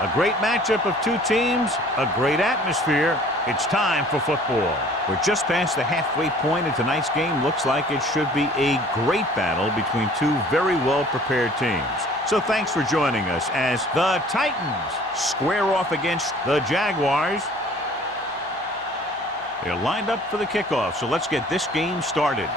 A great matchup of two teams, a great atmosphere. It's time for football. We're just past the halfway point, and tonight's game looks like it should be a great battle between two very well-prepared teams. So thanks for joining us as the Titans square off against the Jaguars. They're lined up for the kickoff, so let's get this game started.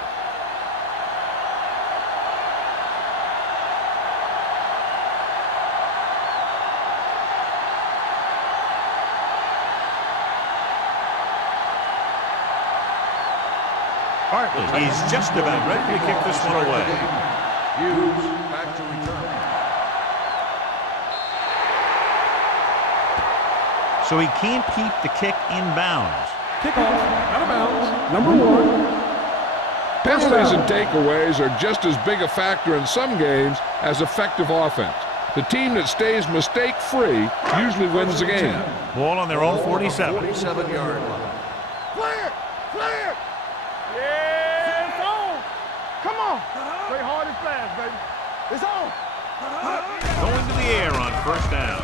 Bartlett is just about ready to kick this one away. Hughes back to return. So he can't keep the kick inbounds. Kickoff, out of bounds, number 1. Penalties and takeaways are just as big a factor in some games as effective offense. The team that stays mistake-free usually wins the game. Ball on their own 47. 47-yard line. Clear! Clear! Yeah, it's on! Come on! Play hard and fast, baby. It's on! Going to the air on first down.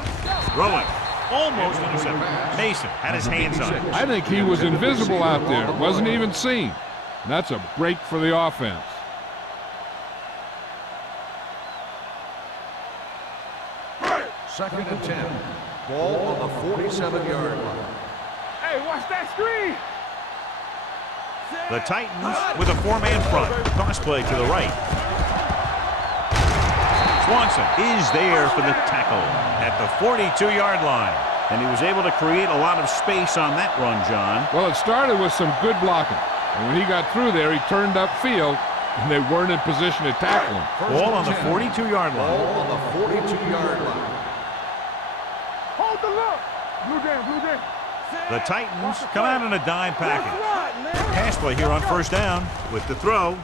Throwing. Almost intercepted. Mason had his hands on it. I think he was invisible out there. Wasn't even seen. And that's a break for the offense. Second and 10. Ball on the 47-yard line. Hey, watch that screen! The Titans with a four-man front. Toss play to the right. Swanson is there for the tackle at the 42-yard line. And he was able to create a lot of space on that run, John. Well, it started with some good blocking. And when he got through there, he turned upfield, and they weren't in position to tackle him. Ball on the 42-yard line. Ball on the 42-yard line. Hold the look! Blue down. The Titans come out in a dime package. Pass play here on first down with the throw.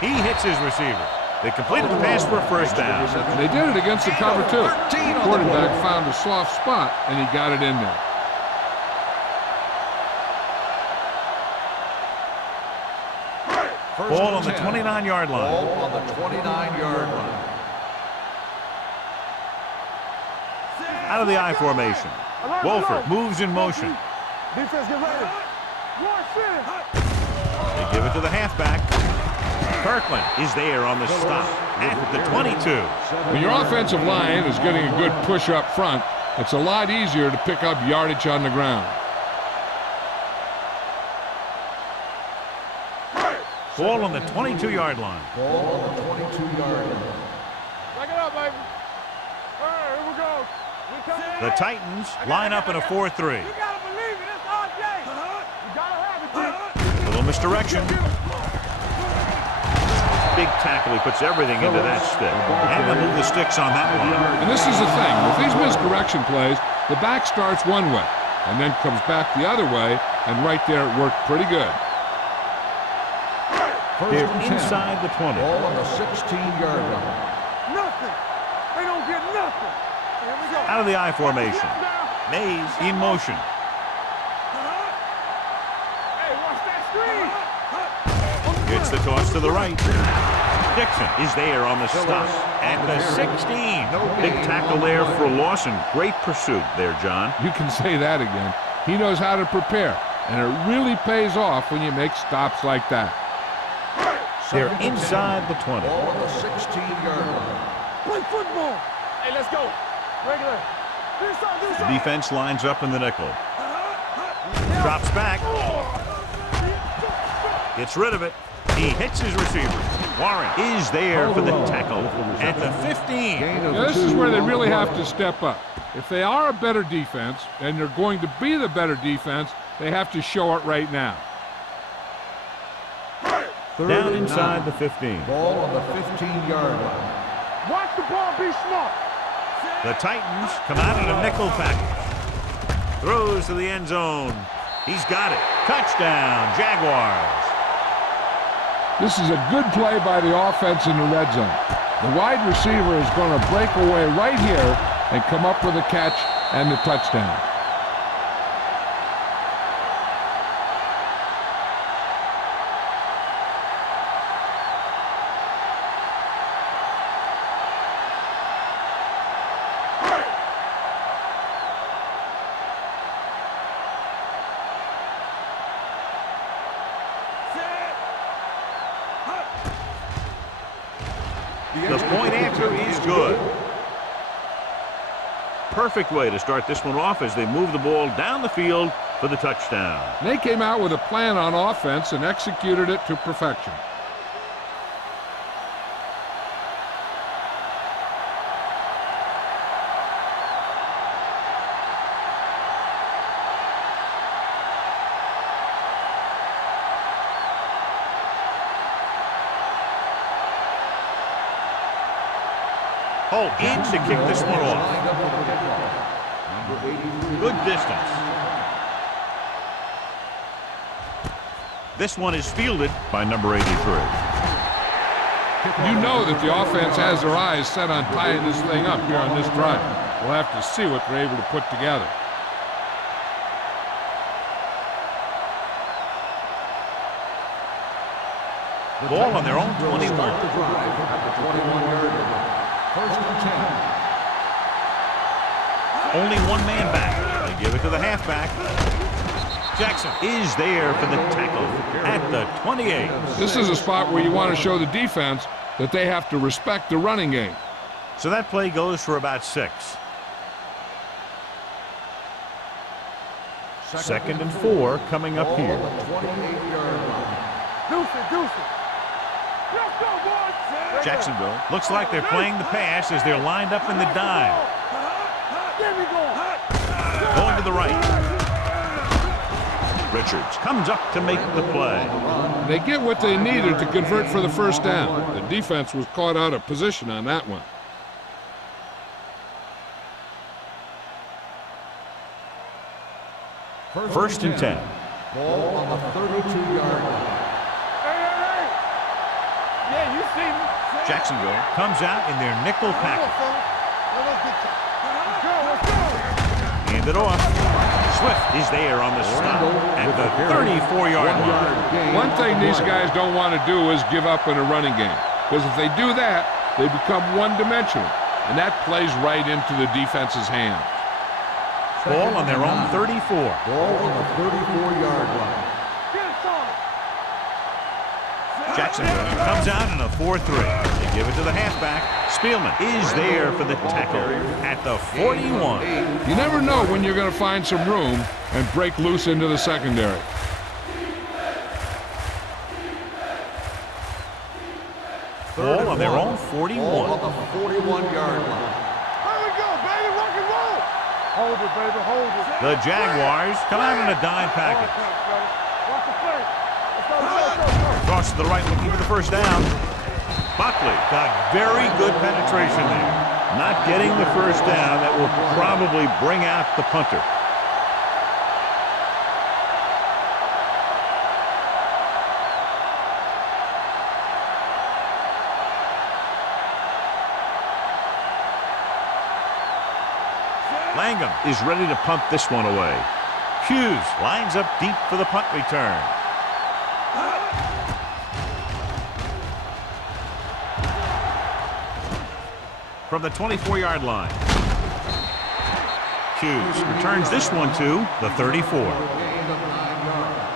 He hits his receiver. They completed the pass for a first down. And they did it against the cover, too. The quarterback found a soft spot, and he got it in there. Ball on the 29-yard line. Ball on the 29-yard line. Out of the I formation. Wolford moves in motion. Defense, get ready. They give it to the halfback. Kirkland is there on the stop at the 22. When your offensive line is getting a good push up front, it's a lot easier to pick up yardage on the ground. Ball on the 22-yard line. Ball on the 22-yard line. Back it up, baby. All right, here we go. The Titans line up in a 4-3. You gotta believe it. It's RJ. You gotta have it, G. Little misdirection. Big tackle. He puts everything into that stick. And they move the sticks on that one. And this is the thing. With these misdirection plays, the back starts one way and then comes back the other way, and right there it worked pretty good. They're inside the 20. Ball on the 16-yard line. Nothing. They don't get nothing. Here we go. Out of the I formation. Mays in motion. Hey, watch that screen. Gets the toss to the right. Dixon is there on the stop at the 16. Big tackle there for Lawson. Great pursuit there, John. You can say that again. He knows how to prepare, and it really pays off when you make stops like that. They're inside the 20. Ball on the 16-yard line. Play football. Hey, let's go. Regular. The defense lines up in the nickel. Drops back. Gets rid of it. He hits his receiver. Warren is there for the tackle at the 15. Now, this is where they really have to step up. If they are a better defense, and they're going to be the better defense, they have to show it right now. Down inside the 15. Ball on the 15-yard line. Watch the ball, be smart. The Titans come out in a nickel package. Throws to the end zone. He's got it. Touchdown, Jaguars. This is a good play by the offense in the red zone. The wide receiver is going to break away right here and come up with a catch and the touchdown. The point after is good. Perfect way to start this one off as they move the ball down the field for the touchdown. They came out with a plan on offense and executed it to perfection. Holt in to kick this one off. Good distance. This one is fielded by number 83. You know that the offense has their eyes set on tying this thing up here on this drive. We'll have to see what they're able to put together. Ball on their own 21. First and 10. Only one man back. They give it to the halfback. Jackson is there for the tackle at the 28. This is a spot where you want to show the defense that they have to respect the running game. So that play goes for about 6. Second and 4 coming up here. Jacksonville looks like they're playing the pass as they're lined up in the dime. Going to the right. Richards comes up to make the play. They get what they needed to convert for the first down. The defense was caught out of position on that one. First and 10. Ball on the 32-yard line. Yeah, you see me. Jacksonville comes out in their nickel package. Hand it off. Swift is there on the stop at the 34-yard line. One thing these guys don't want to do is give up in a running game. Because if they do that, they become one-dimensional. And that plays right into the defense's hands. Ball on their own 34. Ball on the 34-yard line. Jacksonville comes out in a 4-3. They give it to the halfback. Spielman is there for the tackle at the 41. You never know when you're going to find some room and break loose into the secondary. Ball on their own 41. Ball on the 41-yard line. Here we go, baby. Rock and roll. Hold it, baby. Hold it. The Jaguars come out in a dime package. Watch the play. Let's go. Cross to the right looking for the first down. Buckley got very good penetration there. Not getting the first down. That will probably bring out the punter. Langham is ready to punt this one away. Hughes lines up deep for the punt return. From the 24-yard line. Hughes returns this one to the 34. Gain of 9 yards.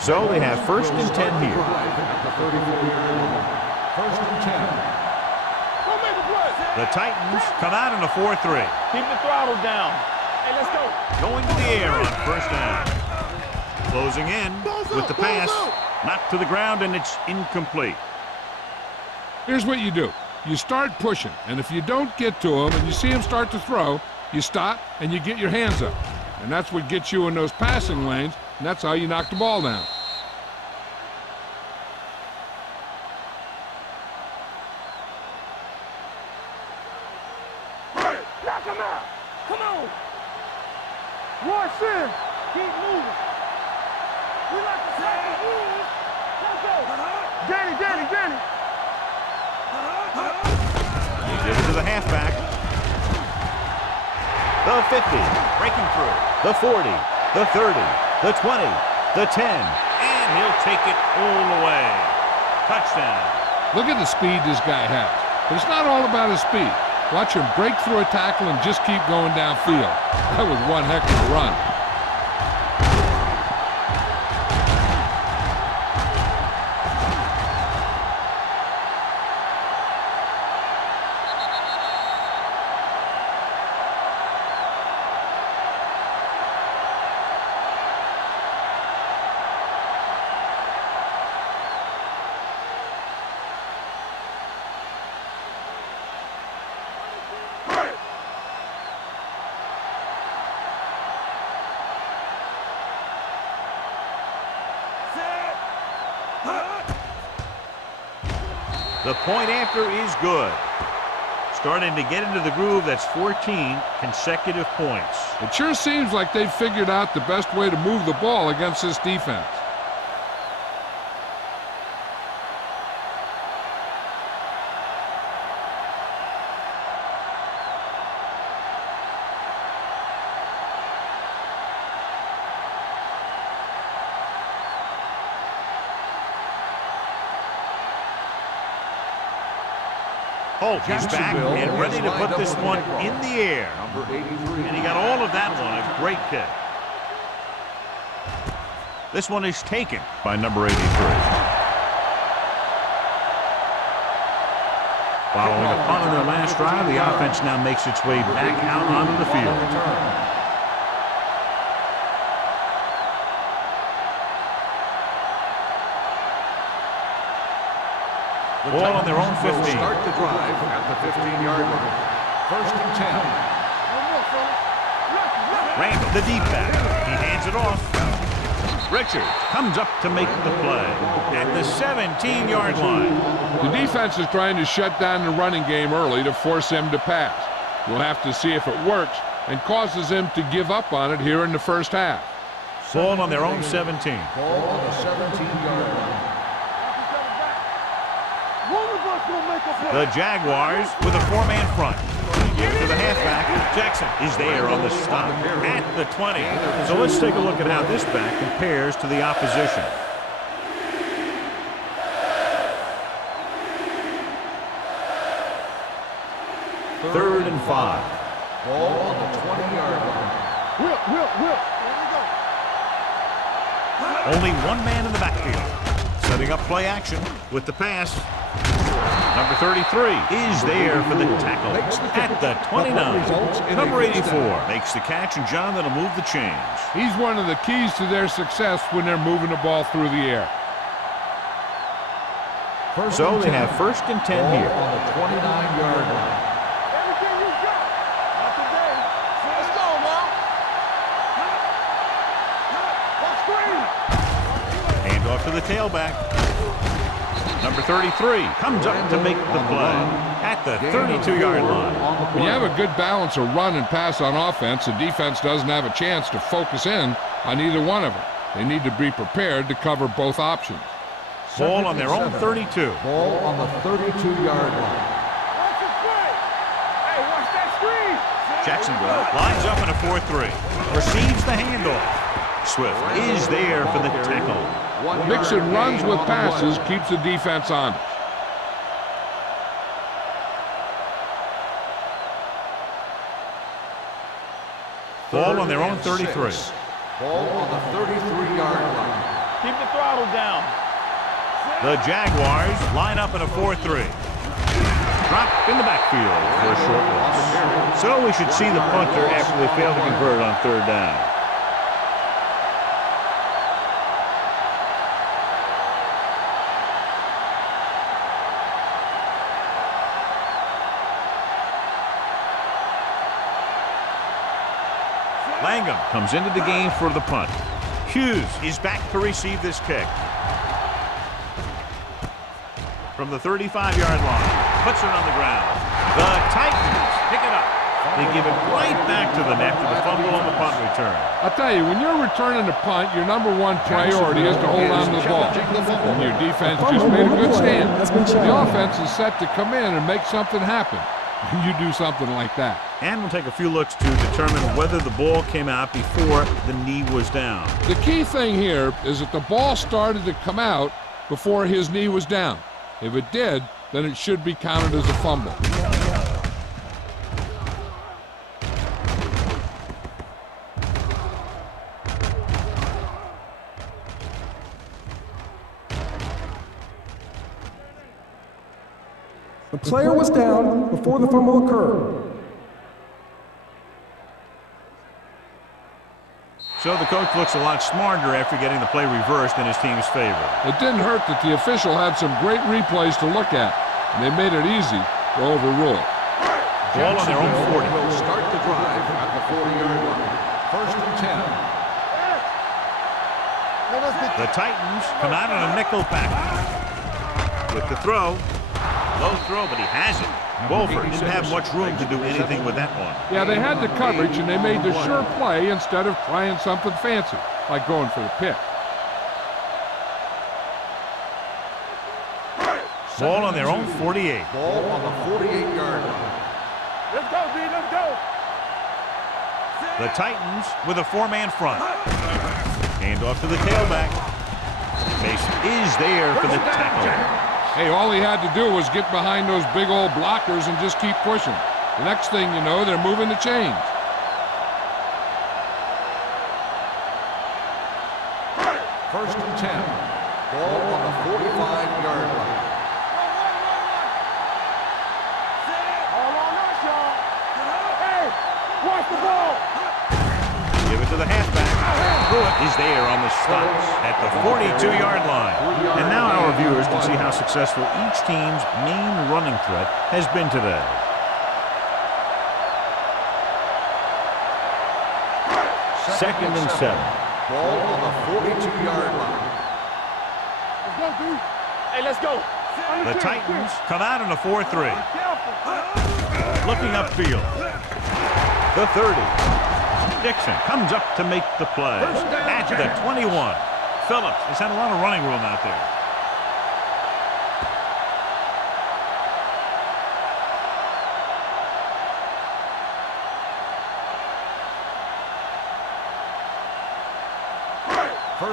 So they have first and 10 here. At the 34-yard line. First and 10. The Titans come out in a 4-3. Keep the throttle down. Hey, let's go. Going to the air on first down. Closing in with the pass. Knocked to the ground, and it's incomplete. Here's what you do. You start pushing, and if you don't get to him and you see him start to throw, you stop and you get your hands up. And that's what gets you in those passing lanes, and that's how you knock the ball down. Knock him out. Come on. Rush in. Keep moving. We like to say it. Let's go. Danny. They give it to the halfback. The 50, breaking through. The 40, the 30, the 20, the 10, and he'll take it all the way. Touchdown. Look at the speed this guy has. But it's not all about his speed. Watch him break through a tackle and just keep going downfield. That was one heck of a run. The point after is good. Starting to get into the groove. That's 14 consecutive points. It sure seems like they've figured out the best way to move the ball against this defense. Holt is back and ready to put this one in the air. Number 83. And he got all of that one. A great kick. This one is taken by number 83. Following a punt on their last drive, the offense now makes its way back out onto the field. Ball on their own 15. Start the drive at the 15-yard line. First and 10. Randall, the deep back. He hands it off. Richard comes up to make the play at the 17-yard line. The defense is trying to shut down the running game early to force him to pass. We'll have to see if it works and causes him to give up on it here in the first half. Ball on their own 17. Ball on the 17-yard line. The Jaguars with a four-man front. Give to the halfback. Jackson is there on the stop at the 20. So let's take a look at how this back compares to the opposition. Third and 5. Ball on the 20-yard line. Whip. Only one man in the backfield. Setting up play action with the pass. Number 33 is there for the tackle at the 29. Number 84 makes the catch, and John, that'll move the chains. He's one of the keys to their success when they're moving the ball through the air. So they have first and 10 Ball here. on the 29-yard line. Everything you got. Not today. Let's go, now. Let's screen. Hand off to the tailback. Number 33 comes up to make the play at the 32-yard line. When you have a good balance of run and pass on offense, the defense doesn't have a chance to focus in on either one of them. They need to be prepared to cover both options. Ball on their own 32. Ball on the 32-yard line. Watch the screen. Hey, watch that screen. Jacksonville lines up in a 4-3. Receives the handoff. Swift is there for the tackle. Mixing runs with passes keeps the defense honest. Ball on their own 33. Ball on the 33-yard line. Keep the throttle down. The Jaguars line up in a 4-3. Drop in the backfield for a short loss. So we should see the punter after they fail to convert on third down. Langham comes into the game for the punt. Hughes is back to receive this kick. From the 35-yard line, puts it on the ground. The Titans pick it up. They give it right back to them after the fumble on the punt return. I'll tell you, when you're returning a punt, your number one priority is to hold on to the ball. And your defense just made a good stand. The offense is set to come in and make something happen. And you do something like that. And we'll take a few looks to determine whether the ball came out before the knee was down. The key thing here is that the ball started to come out before his knee was down. If it did, then it should be counted as a fumble. The player was down before the fumble occurred. So the coach looks a lot smarter after getting the play reversed in his team's favor. It didn't hurt that the official had some great replays to look at, and they made it easy to overrule it. Ball on their own 40. Will start the drive at the 40-yard line. First and 10. The Titans come out on a nickel package. With the throw. Low throw, but he has it. Wolford didn't have much room to do anything with that one. Yeah, they had the coverage, and they made the sure play instead of trying something fancy, like going for the pick. Ball on their own 48. Ball on the 48-yard line. Let's go, D, let's go. The Titans with a four-man front. Hand off to the tailback. Mason is there for the tackle. Hey, all he had to do was get behind those big old blockers and just keep pushing. The next thing you know, they're moving the chains. First and 10. Ball on the 45-yard line. All on us, y'all. Hey, watch the ball. Give it to the halfback. Pruitt is there on the stop at the 42-yard line. And now our viewers can see how successful each team's main running threat has been today. Second and 7. Ball on the 42-yard line. Let's go, D. Hey, let's go. The Titans come out in a 4-3. Looking upfield. The 30. Dixon comes up to make the play. At the 21. Phillips has had a lot of running room out there.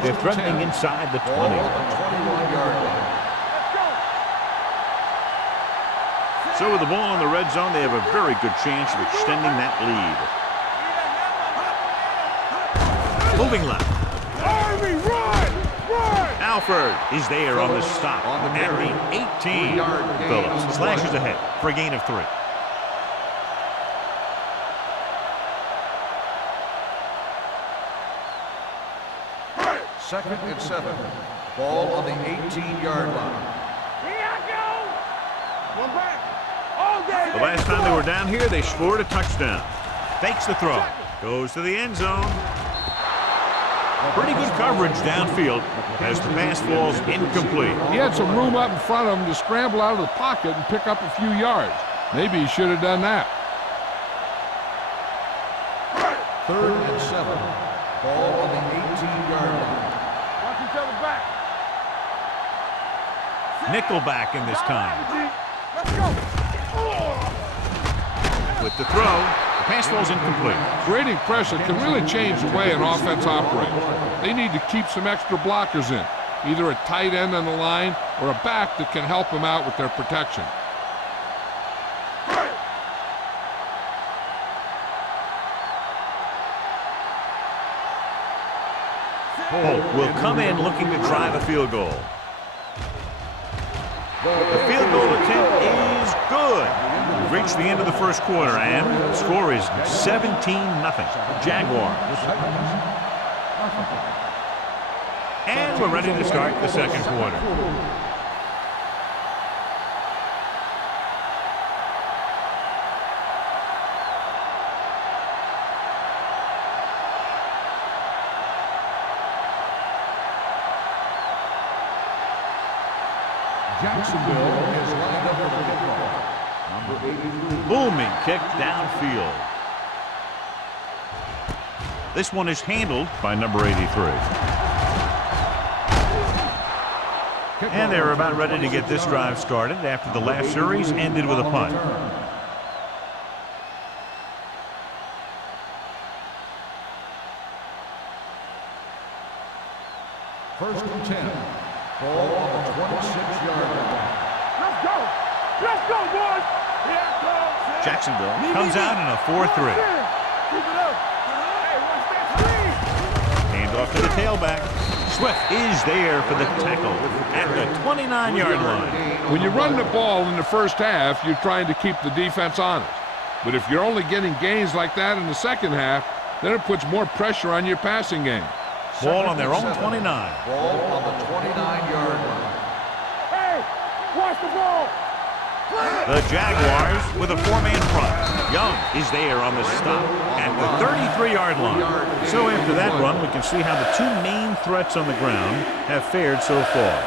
They're threatening inside the 20. Ball on the 21-yard line. So with the ball in the red zone, they have a very good chance of extending that lead. Moving left. Army, run! Run! Alford is there on the stop On the at carry. the 18. 3-yard gain on Phillips the slashes play. ahead for a gain of 3. Second and 7. Ball on the 18-yard line. Here I go! One back. All day. The last time they were down here, they scored a touchdown. Fakes the throw. Goes to the end zone. Pretty good coverage downfield as the pass falls incomplete. He had some room up in front of him to scramble out of the pocket and pick up a few yards. Maybe he should have done that. Third and 7. Ball on the 18-yard line. Watch each other back. Nickelback in this time. Let's go. With the throw, the pass falls incomplete. Creating pressure can really change the way an offense operates. They need to keep some extra blockers in, either a tight end on the line or a back that can help them out with their protection. Holt will come in looking to drive a field goal. The field goal attempt is good. We've reached the end of the first quarter, and the score is 17-0. Jaguars. And we're ready to start the second quarter. Jacksonville is lined up for the kickoff. Number 83. Booming kick downfield. This one is handled by number 83. And they're about ready to get this drive started after the last series ended with a punt. First and 10. Ball on the 26-yard line. Let's go. Let's go, boys. Here it comes. Jacksonville comes out in a 4-3. Keep it up. Hey, watch that screen. Hand off to the tailback. Swift is there for the tackle at the 29-yard line. When you run the ball in the first half, you're trying to keep the defense honest. But if you're only getting gains like that in the second half, then it puts more pressure on your passing game. Ball on their own 29. Ball on the 29-yard line. Hey, watch the ball. The Jaguars with a four-man front. Young is there on the stop at the 33-yard line. So after that run, we can see how the two main threats on the ground have fared so far.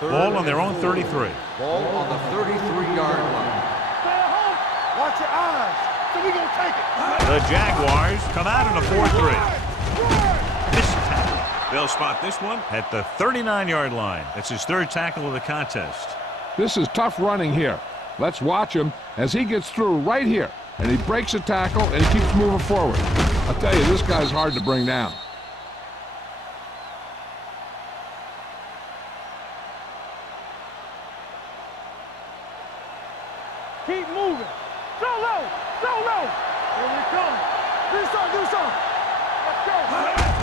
Ball on their own 33. Ball on the 33-yard line. Stay at home. Watch your eyes. So we gonna take it. The Jaguars come out in a 4-3. This tackle. They'll spot this one at the 39-yard line. That's his third tackle of the contest. This is tough running here. Let's watch him as he gets through right here. And he breaks a tackle and he keeps moving forward. I'll tell you, this guy's hard to bring down. Keep moving. So low. So low. Here we come. Do something. Do something. Let's go.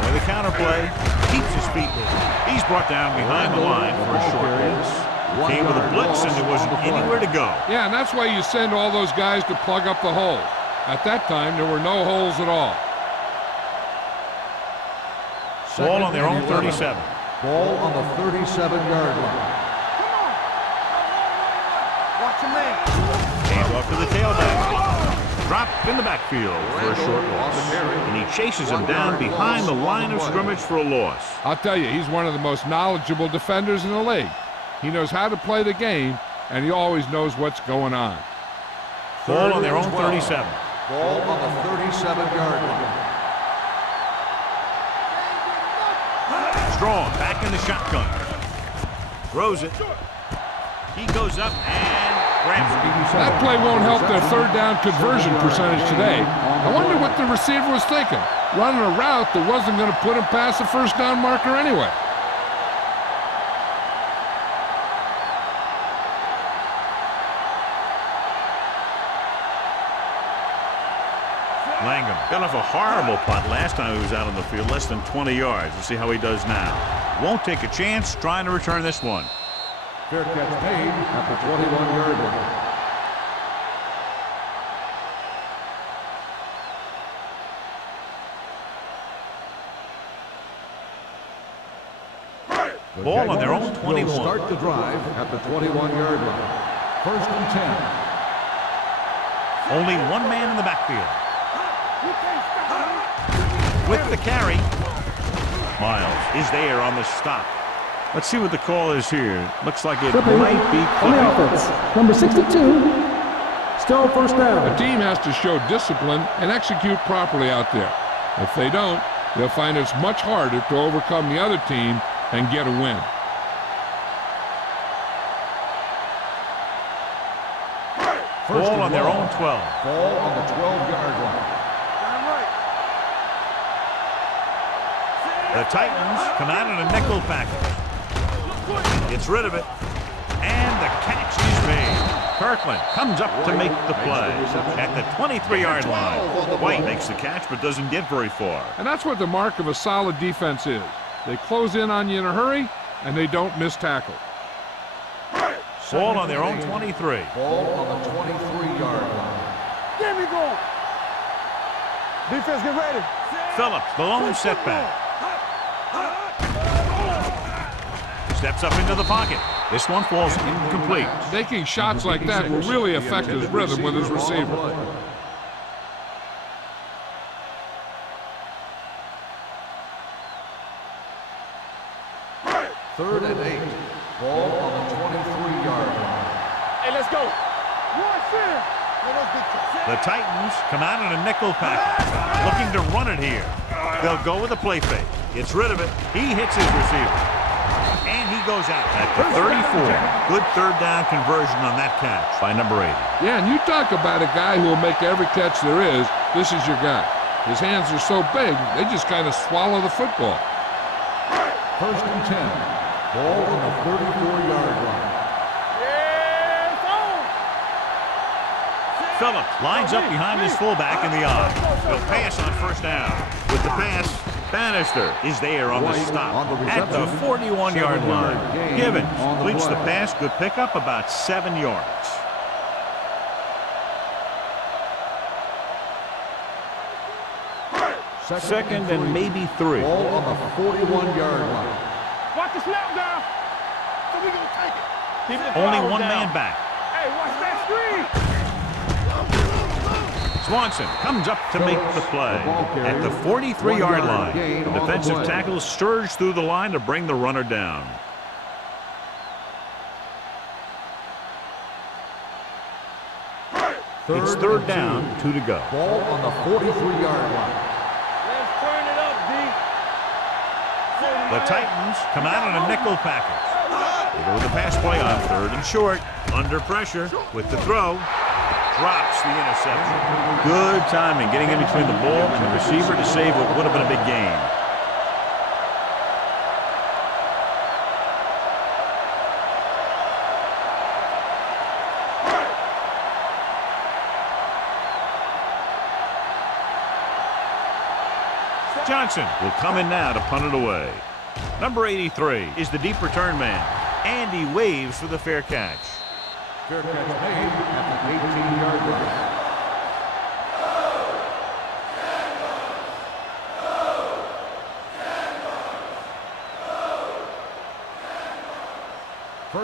Where the counterplay keeps his feet moving. He's brought down behind the line for a short pass. Came with a blitz and there wasn't anywhere to go. Yeah, and that's why you send all those guys to plug up the hole. At that time, there were no holes at all. Ball on their own 37. Ball on the 37-yard line. Come on. Watch your man. Hands off to the tailback. Drop in the backfield for a short loss. And he chases him down behind the line of scrimmage for a loss. I'll tell you, he's one of the most knowledgeable defenders in the league. He knows how to play the game, and he always knows what's going on. Ball on their own 37. Ball on the 37-yard line. Strong back in the shotgun. Throws it. He goes up and grabs it. That play won't help their third down conversion percentage today. I wonder what the receiver was thinking, running a route that wasn't going to put him past the first down marker anyway. Langham got off a horrible punt last time he was out on the field, less than 20 yards. We'll see how he does now. Won't take a chance trying to return this one. Fair catch made at the 21-yard line. Ball on their own 21. Will start the drive at the 21-yard line. First and 10. Only one man in the backfield. With the carry, Miles is there on the stop. Let's see what the call is here. Looks like it might be on the offense. Number 62, still first down. The team has to show discipline and execute properly out there. If they don't, they'll find it's much harder to overcome the other team and get a win. Ball on their own 12. Ball on the 12-yard line. The Titans come out in a nickel package. Gets rid of it. And the catch is made. Kirkland comes up to make the play at the 23-yard line. White makes the catch but doesn't get very far. And that's what the mark of a solid defense is. They close in on you in a hurry, and they don't miss tackle. Ball on their own 23. Ball on the 23-yard line. There we go. Defense, get ready. Phillips, the lone setback. Steps up into the pocket. This one falls incomplete. Taking shots like that will really affect his rhythm with his receiver. Third and 8. Ball on the 23-yard line. Hey, let's go. Watch in. The Titans come out in a nickel package, looking to run it here. They'll go with a play fake. Gets rid of it. He hits his receiver. And he goes out at the 34. Good third down conversion on that catch by number 80. Yeah, and you talk about a guy who will make every catch there is. This is your guy. His hands are so big, they just kind of swallow the football. First and 10. Ball on the 34-yard line. Phillips lines up behind his fullback in the odd. He'll pass on first down. With the pass, Bannister is there on the stop at the 41-yard line. Givens completes the pass. Good pickup, about 7 yards. Second and maybe 3. Ball on the 41-yard line. Watch the snap down. So we gonna take it. Only one man back. Hey, watch that screen. Swanson comes up to make the play. At the 43-yard line, the defensive tackle surged through the line to bring the runner down. It's third down, 2 to go. Ball on the 43-yard line. Let's turn it up, D. The Titans come out in a nickel package. They go with the pass play on third and short. Under pressure with the throw. Drops the interception. Good timing getting in between the ball and the receiver to save what would have been a big gain. Johnson will come in now to punt it away. Number 83 is the deep return man, and he waves for the fair catch. Fair catch made at the 18-yard line.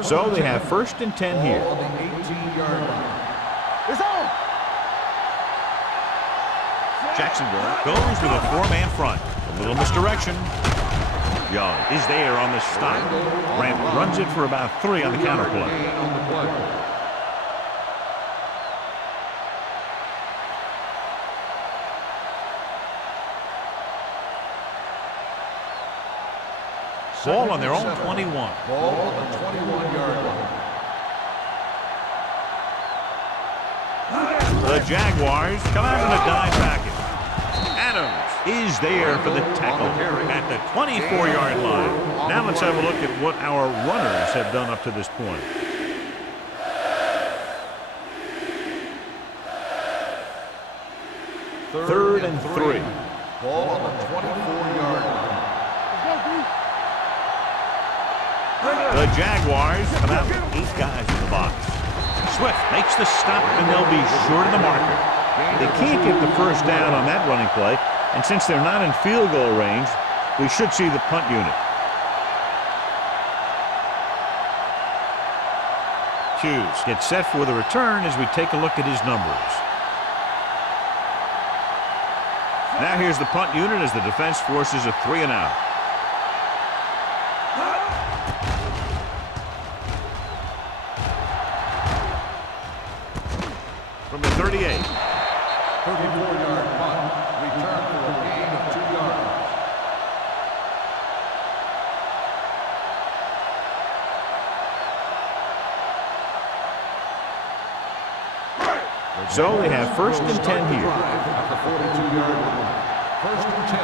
So they have first and 10 here. Ball on the 18-yard line. It's on. Jacksonville goes with a 4-man front. A little misdirection. Young is there on the stop. Grant runs it for about 3 on the counter play. On the play. Ball on their own 21. Ball on the 21-yard line. The Jaguars come out in a dime package. Adams is there for the tackle at the 24-yard line. Now let's have a look at what our runners have done up to this point. Third and 3. Ball on the 24-yard line. The Jaguars come out with 8 guys in the box. Swift makes the stop, and they'll be short of the marker. They can't get the first down on that running play, and since they're not in field goal range, we should see the punt unit. Hughes gets set for the return as we take a look at his numbers. Now here's the punt unit as the defense forces a 3 and out. From the 38. 34-yard punt. Return for a gain of 2 yards. So they have first and 10 here. At the 42-yard line. First and 10.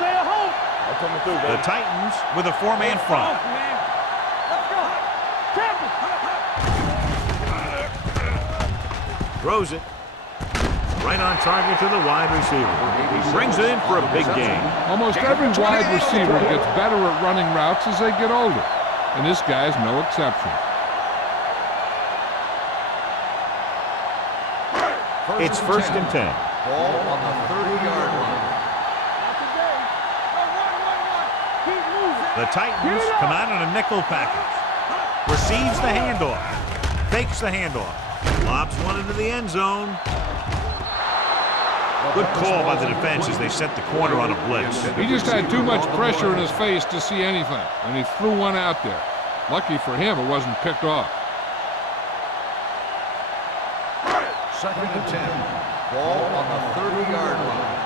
Stay at home. I'm coming through, The Titans with a 4-man front. Man. Let's go. Champion. Throws it. Right on target to the wide receiver. He brings it in for a big gain. Almost every wide receiver gets better at running routes as they get older, and this guy's no exception. It's first and 10. Ball on the 30-yard line. Keep moving. The Titans come out in a nickel package. Receives the handoff. Fakes the handoff. Lobs one into the end zone. Good call by the defense as they set the corner on a blitz. He just had too much pressure in his face to see anything, and he threw one out there. Lucky for him, it wasn't picked off. Second and 10. Ball on the 30-yard line.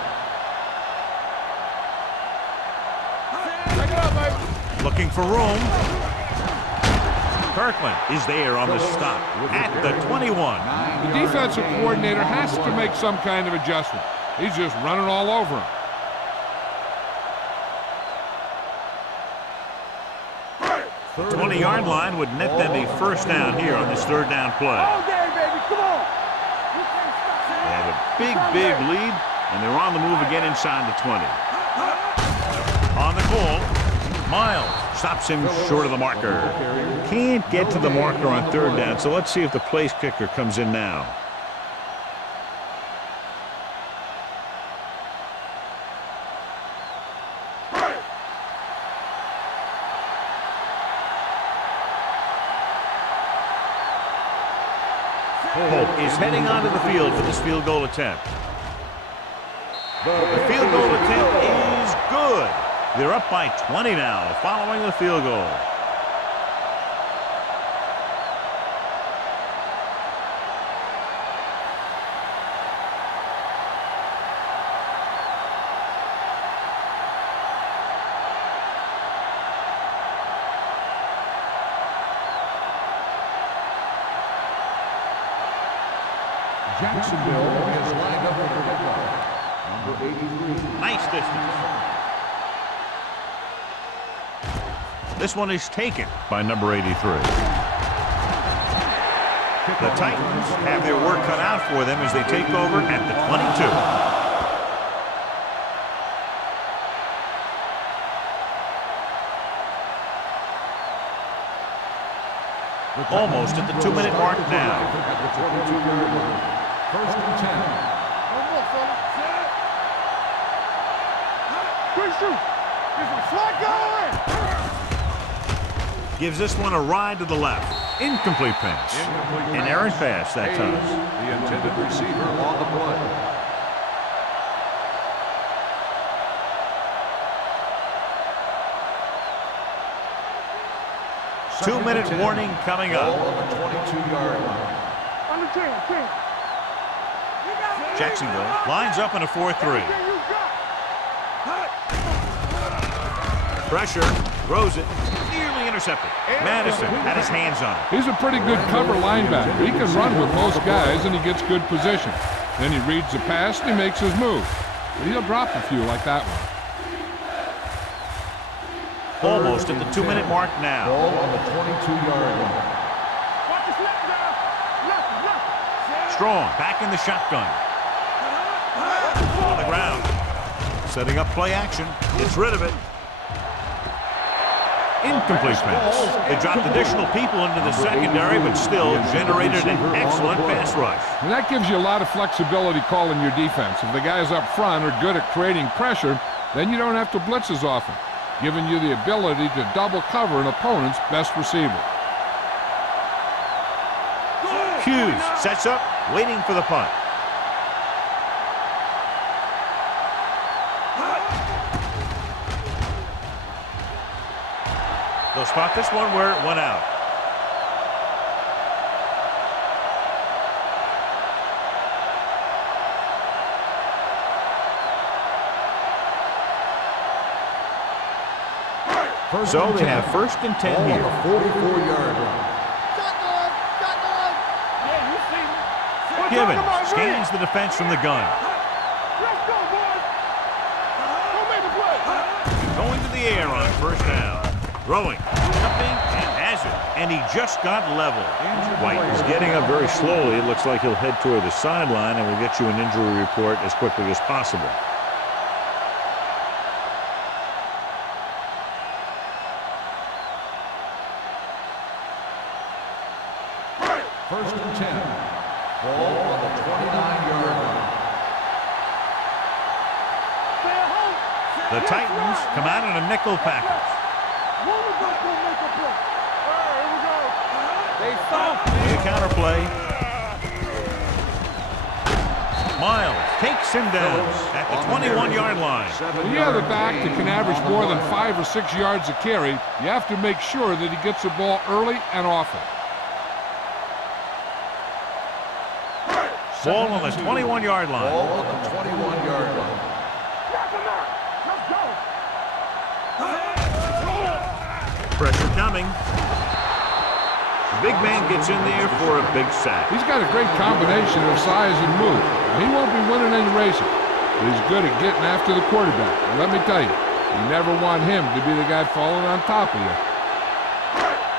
Check it out, baby. Looking for room. Kirkland is there on the stop at the 21. The defensive coordinator has to make some kind of adjustment. He's just running all over him. The 20-yard line would net them a first down here on this third down play. All day, baby. Come on. You can't stop They that. have a big lead, and they're on the move again inside the 20. On the call, Miles stops him short of the marker. Can't get to the marker on third down, so let's see if the place kicker comes in now. Holt is heading onto the field for this field goal attempt. The field goal attempt is good. They're up by 20 now following the field goal. Jacksonville is lined up for the kickoff. Number 83. Nice distance. This one is taken by number 83. The Titans have their work cut out for them as they take over at the 22. Almost at the 2-minute mark now. At the 22-yard line. First and 10. One more, fella. Set. Quick shoot. There's a slot going. Gives this one a ride to the left. Incomplete pass. An errant pass that time. The intended receiver on the play. Two-minute warning coming Ball up. on the 22-yard line. On the 10. Jacksonville lines up in a 4-3. Pressure, throws it, nearly intercepted. Madison had his hands on it. He's a pretty good cover linebacker. He can run with most guys, and he gets good position. Then he reads the pass, and he makes his move. But he'll drop a few like that one. Almost at the 2-minute mark now. Ball on the 22-yard line. Watch this left now. Left. Strong, back in the shotgun. On the ground. Setting up play action. Gets rid of it. Incomplete pass. They dropped additional people into the secondary, but still generated an excellent pass rush. And that gives you a lot of flexibility calling your defense. If the guys up front are good at creating pressure, then you don't have to blitz as often, giving you the ability to double cover an opponent's best receiver. Hughes sets up, waiting for the punt. They'll spot this one where it went out. So they have first and 10 Ball here. on the 44-yard line. Gibbons scans the defense from the gun. Let's go, boys. Don't make the play. Going to the air on first down. Throwing, jumping, and has it. And he just got level. White is getting up very slowly. It looks like he'll head toward the sideline, and we'll get you an injury report as quickly as possible. First and 10. Ball on the 29-yard line. The Titans come out in a nickel package. The counterplay. Miles takes him down at the 21-yard line. When you have a back that can average more than 5 or 6 yards a carry, you have to make sure that he gets the ball early and often. Ball on the 21-yard line. Ball on the 21-yard line. Pressure coming. The big man gets in there for a big sack. He's got a great combination of size and move. He won't be winning any races, but he's good at getting after the quarterback. And let me tell you, you never want him to be the guy falling on top of you.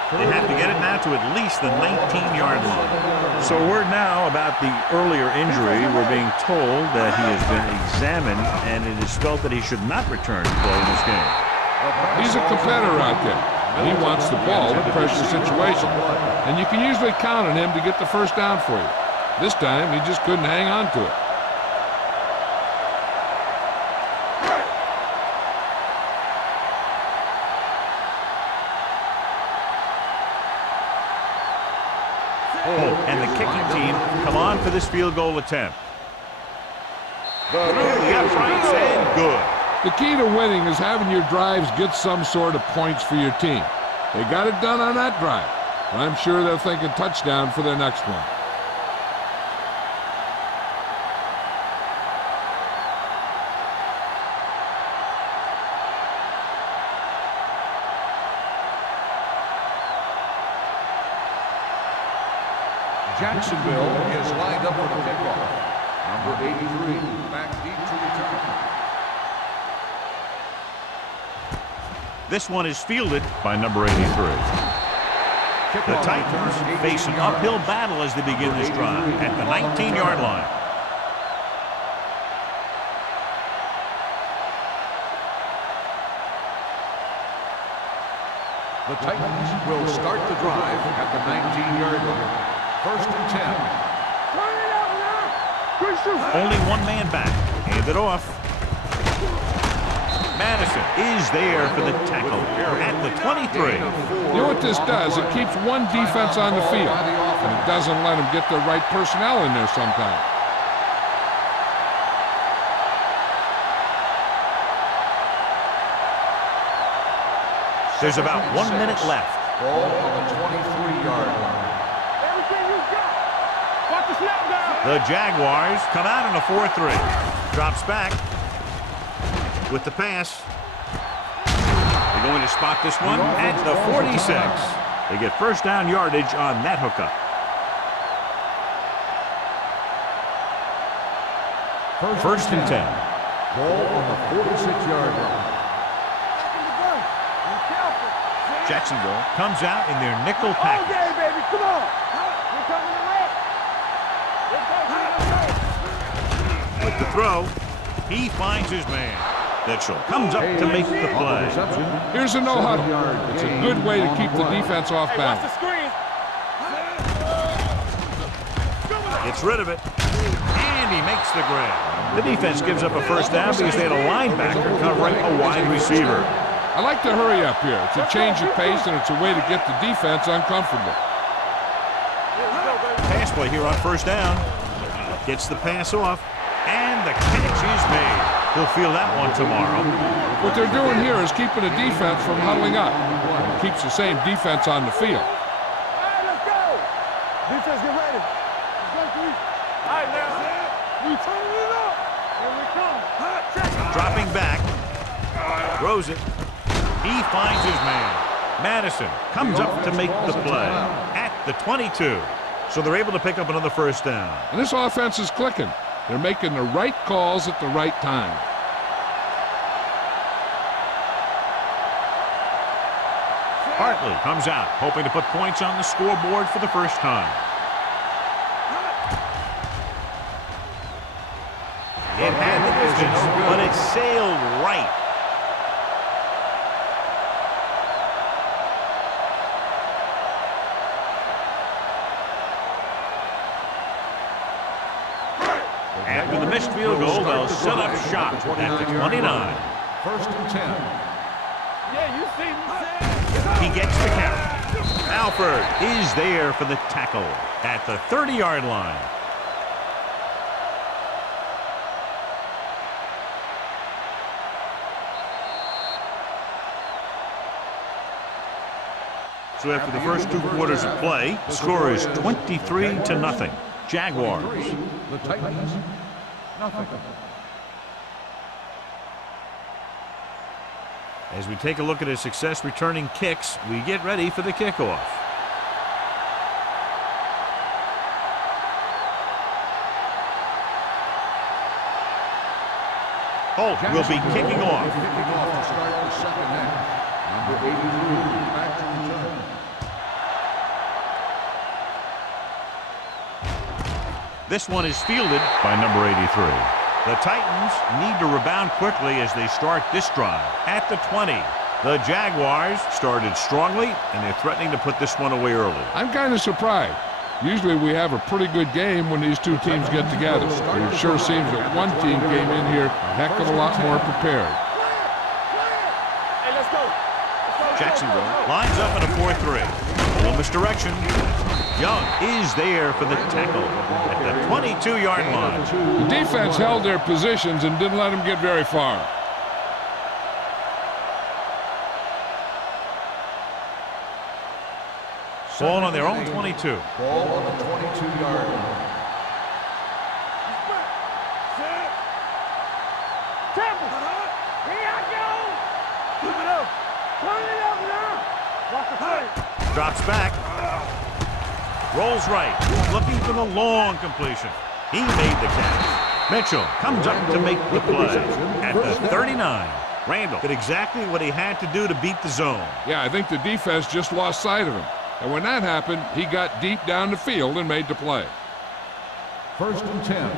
They have to get it now to at least the 19-yard line. So word now about the earlier injury. We're being told that he has been examined, and it is felt that he should not return to play in this game. He's a competitor out there, and he wants the ball in pressure situation. And you can usually count on him to get the first down for you. This time, he just couldn't hang on to it. And the kicking team come on for this field goal attempt. Through the uprights and good. The key to winning is having your drives get some sort of points for your team. They got it done on that drive. I'm sure they're thinking touchdown for their next one. Jacksonville is lined up for the kickoff. Number 83, back deep to return. This one is fielded by number 83. The Titans face an uphill battle as they begin this drive at the 19-yard line. The Titans will start the drive at the 19-yard line. First and 10. Only one man back. Hand it off. Madison is there for the tackle at the 23. You know what this does? It keeps one defense on the field, and it doesn't let them get the right personnel in there sometimes. There's about 1 minute left. Ball on the 23-yard line. Everything you got. Watch the snap down. The Jaguars come out in a 4-3. Drops back with the pass. They're going to spot this one at the 46. They get first down yardage on that hookup. First and 10. Ball on the 46-yard line. Jacksonville comes out in their nickel package. Okay, baby, come on. We're coming to red. With the throw, he finds his man. Mitchell comes up to make the play. Here's a no-huddle. It's a good way to keep the defense off Hey, watch the balance. screen. Gets rid of it, and he makes the grab. The defense gives up a first down because they had a linebacker covering a wide receiver. I like to hurry up here. It's a change of pace, and it's a way to get the defense uncomfortable. Pass play here on first down. Gets the pass off, and the catch is made. He'll feel that one tomorrow. What they're doing here is keeping the defense from huddling up. It keeps the same defense on the field. All right, let's go. Defense, get ready. All right, now. We turning it up. Here we come. Dropping back. Throws it. He finds his man. Madison comes up to make the play at the 22. So they're able to pick up another first down. And this offense is clicking. They're making the right calls at the right time. Hartley comes out, hoping to put points on the scoreboard for the first time. It had the distance, but it sailed right. After the missed field goal, they'll set up shop at the 29. First and 10. Yeah, you see me. He gets the count. Alford is there for the tackle at the 30-yard line. So after the first 2 quarters of play, the score is 23-0. Jaguars. The Titans, nothing. As we take a look at his success returning kicks, we get ready for the kickoff. Holt will be kicking off. Kicking off to start the second half. Number 83, back to return. This one is fielded by number 83. The Titans need to rebound quickly as they start this drive at the 20. The Jaguars started strongly, and they're threatening to put this one away early. I'm kind of surprised. Usually we have a pretty good game when these two teams get together. But it sure seems that one team came in here a heck of a lot more prepared. Hey, let's go. Jacksonville lines up in a 4-3. A little misdirection. Young is there for the tackle at the 22-yard line. The defense held their positions and didn't let them get very far. Ball on their own 22. Ball on the 22-yard line. Temple. Here I go. Keep it up. Turn it up now. Watch the play. Drops back. Rolls right. Looking for the long completion. He made the catch. Mitchell comes up to make the play at the 39. Randall did exactly what he had to do to beat the zone. Yeah, I think the defense just lost sight of him. And when that happened, he got deep down the field and made the play. 1st and 10.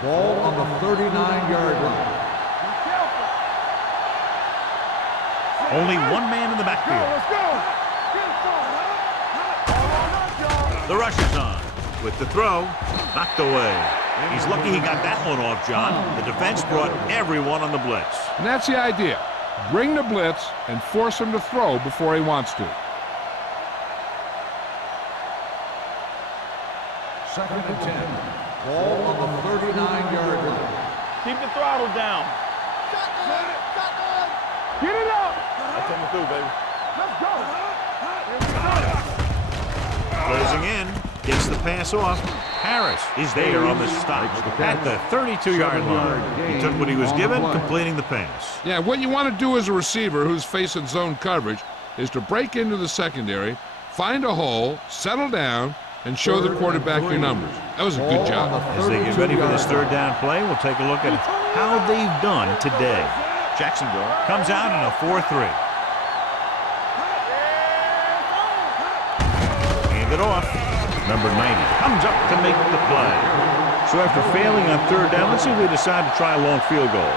Ball on the 39-yard line. Only one man in the backfield. Let's go. The rush is on. With the throw, knocked away. He's lucky he got that one off, John. The defense brought everyone on the blitz. And that's the idea. Bring the blitz and force him to throw before he wants to. 2nd and 10. Ball on the 39-yard line. Keep the throttle down. Get it up. That's coming through, baby. Let's go. Closing in. Gets the pass off. Harris is there on the stop at the 32-yard line. He took what he was given, completing the pass. Yeah, what you want to do as a receiver who's facing zone coverage is to break into the secondary, find a hole, settle down, and show the quarterback your numbers. That was a good job. As they get ready for this 3rd down play, we'll take a look at how they've done today. Jacksonville comes out in a 4-3. Hand it off. Number 90 comes up to make the play. So after failing on 3rd down, let's see if they decide to try a long field goal.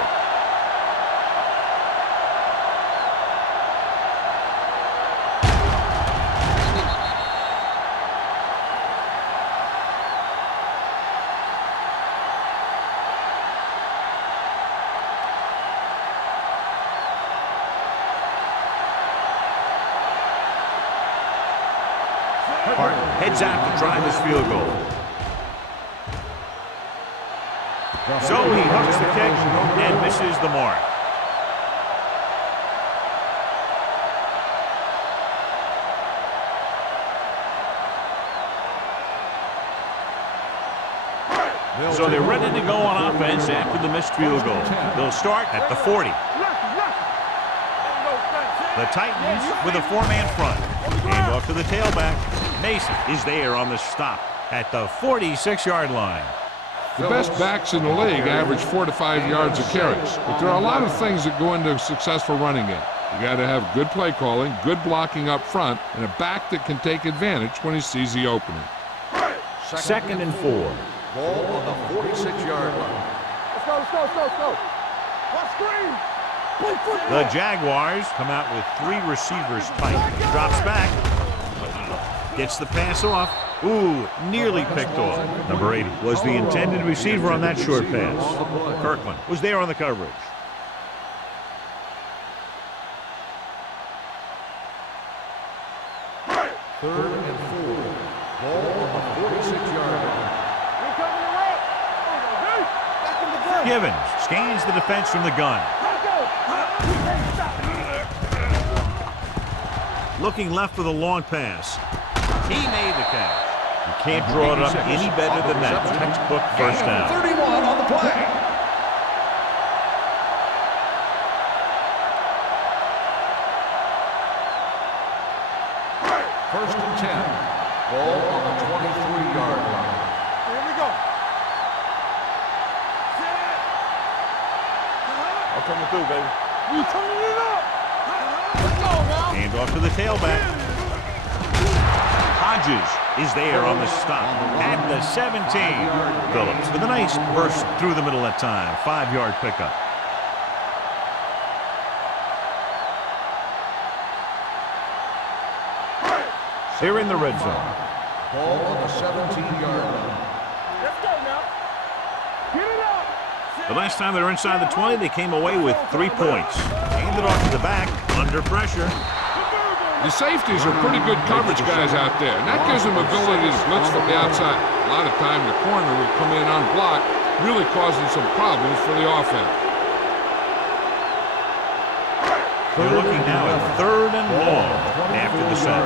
Heads out to try this field goal. So he hooks the kick and misses the mark. So they're ready to go on offense after the missed field goal. They'll start at the 40. The Titans with a 4-man front. Hand off to the tailback. Mason is there on the stop at the 46-yard line. The best backs in the league average 4 to 5 yards a carry. But there are a lot of things that go into a successful running game. You got to have good play calling, good blocking up front, and a back that can take advantage when he sees the opening. 2nd and 4. Ball on the 46-yard line. Let's go. Let's screen. The Jaguars come out with 3 receivers tight. Drops back. Gets the pass off. Ooh, nearly picked off. Number 80 was the intended receiver on that short pass. Kirkland was there on the coverage. Third and 4. Ball on the 46-yard line. Givens scans the defense from the gun. Looking left for the long pass. He made the catch. You can't draw it up any better than that. Textbook first down. 31 on the play. First and 10. Ball on the 23-yard line. Here we go. I'm coming through, baby. You turning it up. Let's go now. Hand off to the tailback. Hodges is there on the stop at the 17. Phillips with a nice burst through the middle that time. 5-yard pickup. They're in the red zone. Ball on the 17-yard line. Let's go now. Get it up. The last time they were inside the 20, they came away with 3 points. Handed off to the back, under pressure. The safeties are pretty good coverage guys out there, and that gives them ability to blitz from the outside. A lot of time the corner will come in unblocked, really causing some problems for the offense. You're looking now at 3rd and long after the set.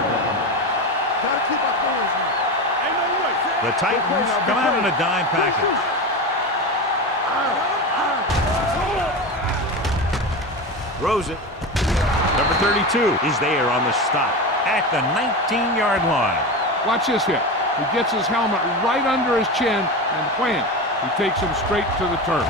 The Titans come out in a dime package. Throws it. Number 32 is there on the stop at the 19-yard line. Watch this here. He gets his helmet right under his chin, and wham, he takes him straight to the turf.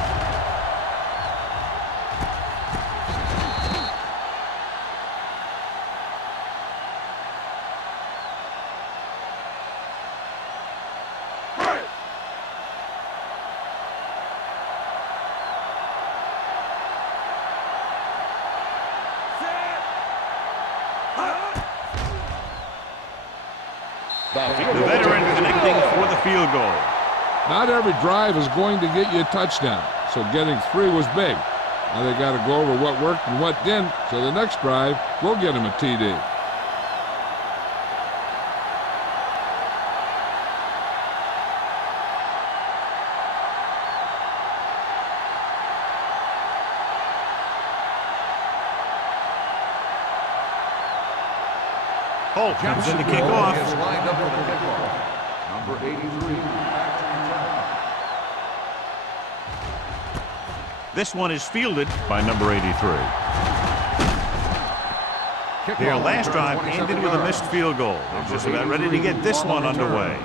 The veteran connecting for the field goal. Not every drive is going to get you a touchdown, so getting 3 was big. Now they got to go over what worked and what didn't, so the next drive will get him a TD. Holt comes in to kick off. Is lined up for the kickoff. Number 83, back to return. This one is fielded by number 83. Their last drive ended with a missed field goal. They're just about ready to get this one underway.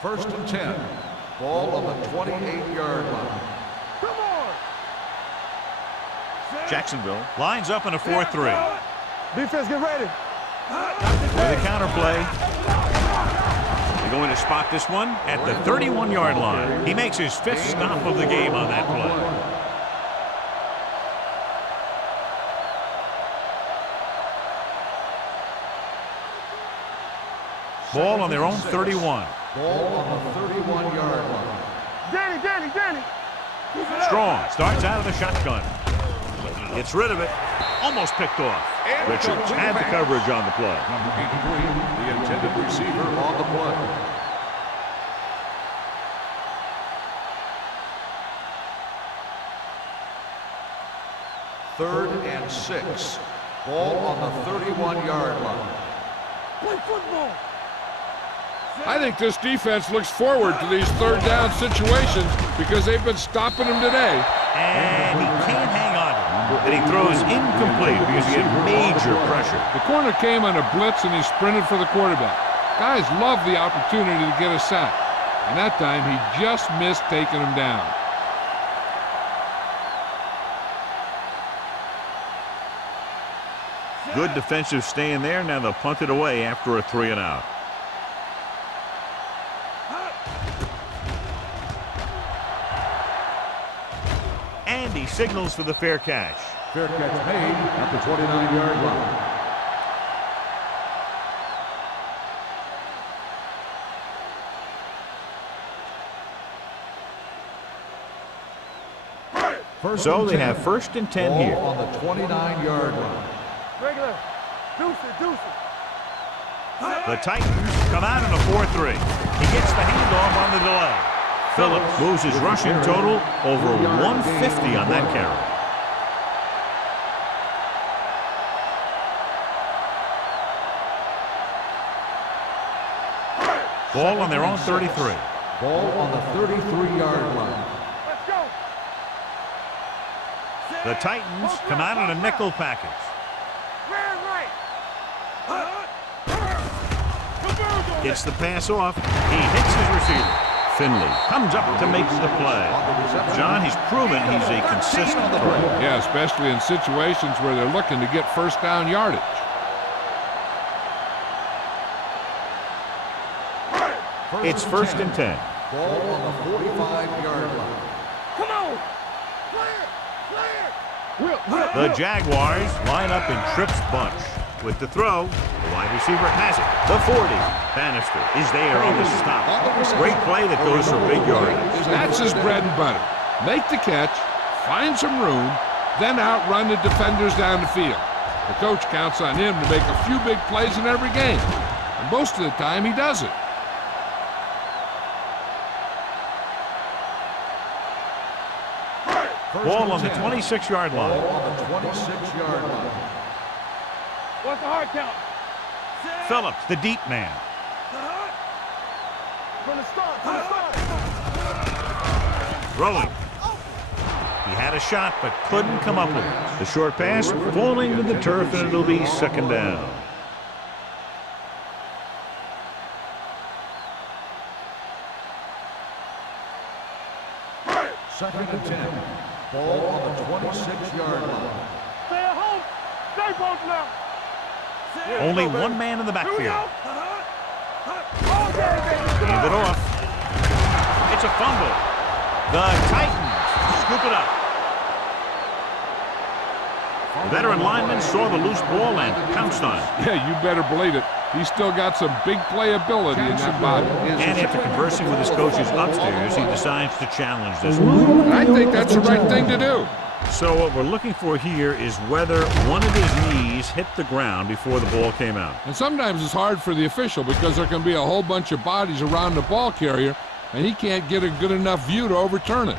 First and 10. Ball on the 28-yard line. Come on. Jacksonville lines up in a 4-3. Defense, get ready. With a counter play. They're going to spot this one at the 31-yard line. He makes his 5th stop of the game on that play. Ball on their own 31. Ball on the 31-yard line. Danny. Strong starts out of the shotgun. Gets rid of it. Almost picked off. Richards had the coverage on the play. Number 83, the intended receiver on the play. Third and 6. Ball on the 31-yard line. Play football. I think this defense looks forward to these 3rd down situations because they've been stopping them today. And he can't hang on to it. And he throws incomplete because he had major pressure. The corner came on a blitz and he sprinted for the quarterback. Guys love the opportunity to get a sack. And that time he just missed taking him down. Good defensive stand there. Now they'll punt it away after a 3-and-out. And he signals for the fair catch. Fair catch made at the 29-yard line. So they have 1st and 10 here. On the 29-yard line. Regular. Deuce it. The Titans come out in a 4-3. He gets the handoff on the delay. Phillips moves his rushing total over 150 on that carry. Ball on their own 33. Ball on the 33-yard line. Let's go. The Titans come out in a nickel package. Gets the pass off. He hits his receiver. Finley comes up to make the play. John, he's proven he's a consistent threat. Yeah, especially in situations where they're looking to get 1st down yardage. It's 1st and 10. Ball on the 45-yard line. Come on. Play it. The Jaguars line up in Tripp's bunch. with the throw. The wide receiver has it. The 40. Bannister is there on the stop. Great play that goes for big yardage. That's his bread and butter. Make the catch, find some room, then outrun the defenders down the field. The coach counts on him to make a few big plays in every game. And most of the time, he does it. Ball on the 26-yard line. Ball on the 26-yard line. What's the hard count? Phillips, the deep man. From the start, from the start. Throwing. He had a shot, but couldn't come up with it. The short pass falling to the turf, and it'll be second down. Second and 10. Ball on the 26-yard line. Stay at home. Stay both now. Only one man in the Here we go. backfield. Okay, baby. Hand it off. It's a fumble. The Titans scoop it up. The veteran lineman saw the loose ball and pounced on it. Yeah, you better believe it. He's still got some big playability in that body. And after conversing with his coaches upstairs, he decides to challenge this one. And I think that's the right thing to do. So what we're looking for here is whether one of his knees hit the ground before the ball came out. And sometimes it's hard for the official because there can be a whole bunch of bodies around the ball carrier, and he can't get a good enough view to overturn it.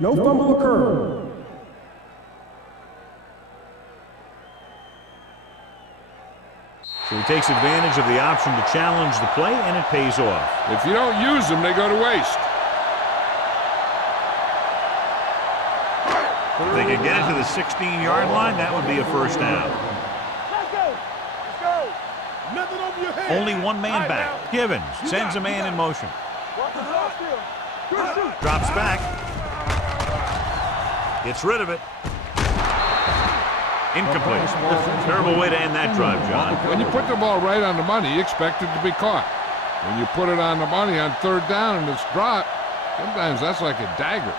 No fumble occurred. So he takes advantage of the option to challenge the play, and it pays off. If you don't use them, they go to waste. If they could get it to the 16-yard line, that would be a first down. Let's go. Let's go. Nothing over your head. Only one man back. Givens sends a man in motion. Watch the ball still. Good shoot. Drops back. Gets rid of it. Incomplete. Terrible way to end that drive, John. When you put the ball right on the money, you expect it to be caught. When you put it on the money on third down and it's dropped, sometimes that's like a dagger.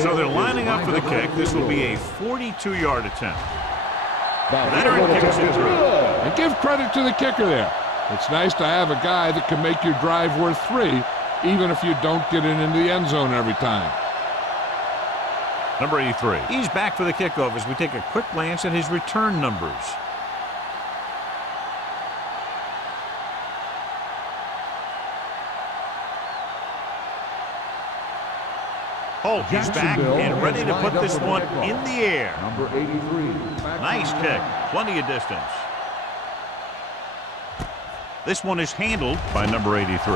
So they're lining up for the kick. This will be a 42-yard attempt. Veteran kicks it through. And give credit to the kicker there. It's nice to have a guy that can make your drive worth 3, even if you don't get it into the end zone every time. Number 83. He's back for the kickoff as we take a quick glance at his return numbers. Holt is back and ready to put this one in the air. Number 83. Nice kick. Plenty of distance. This one is handled by number 83.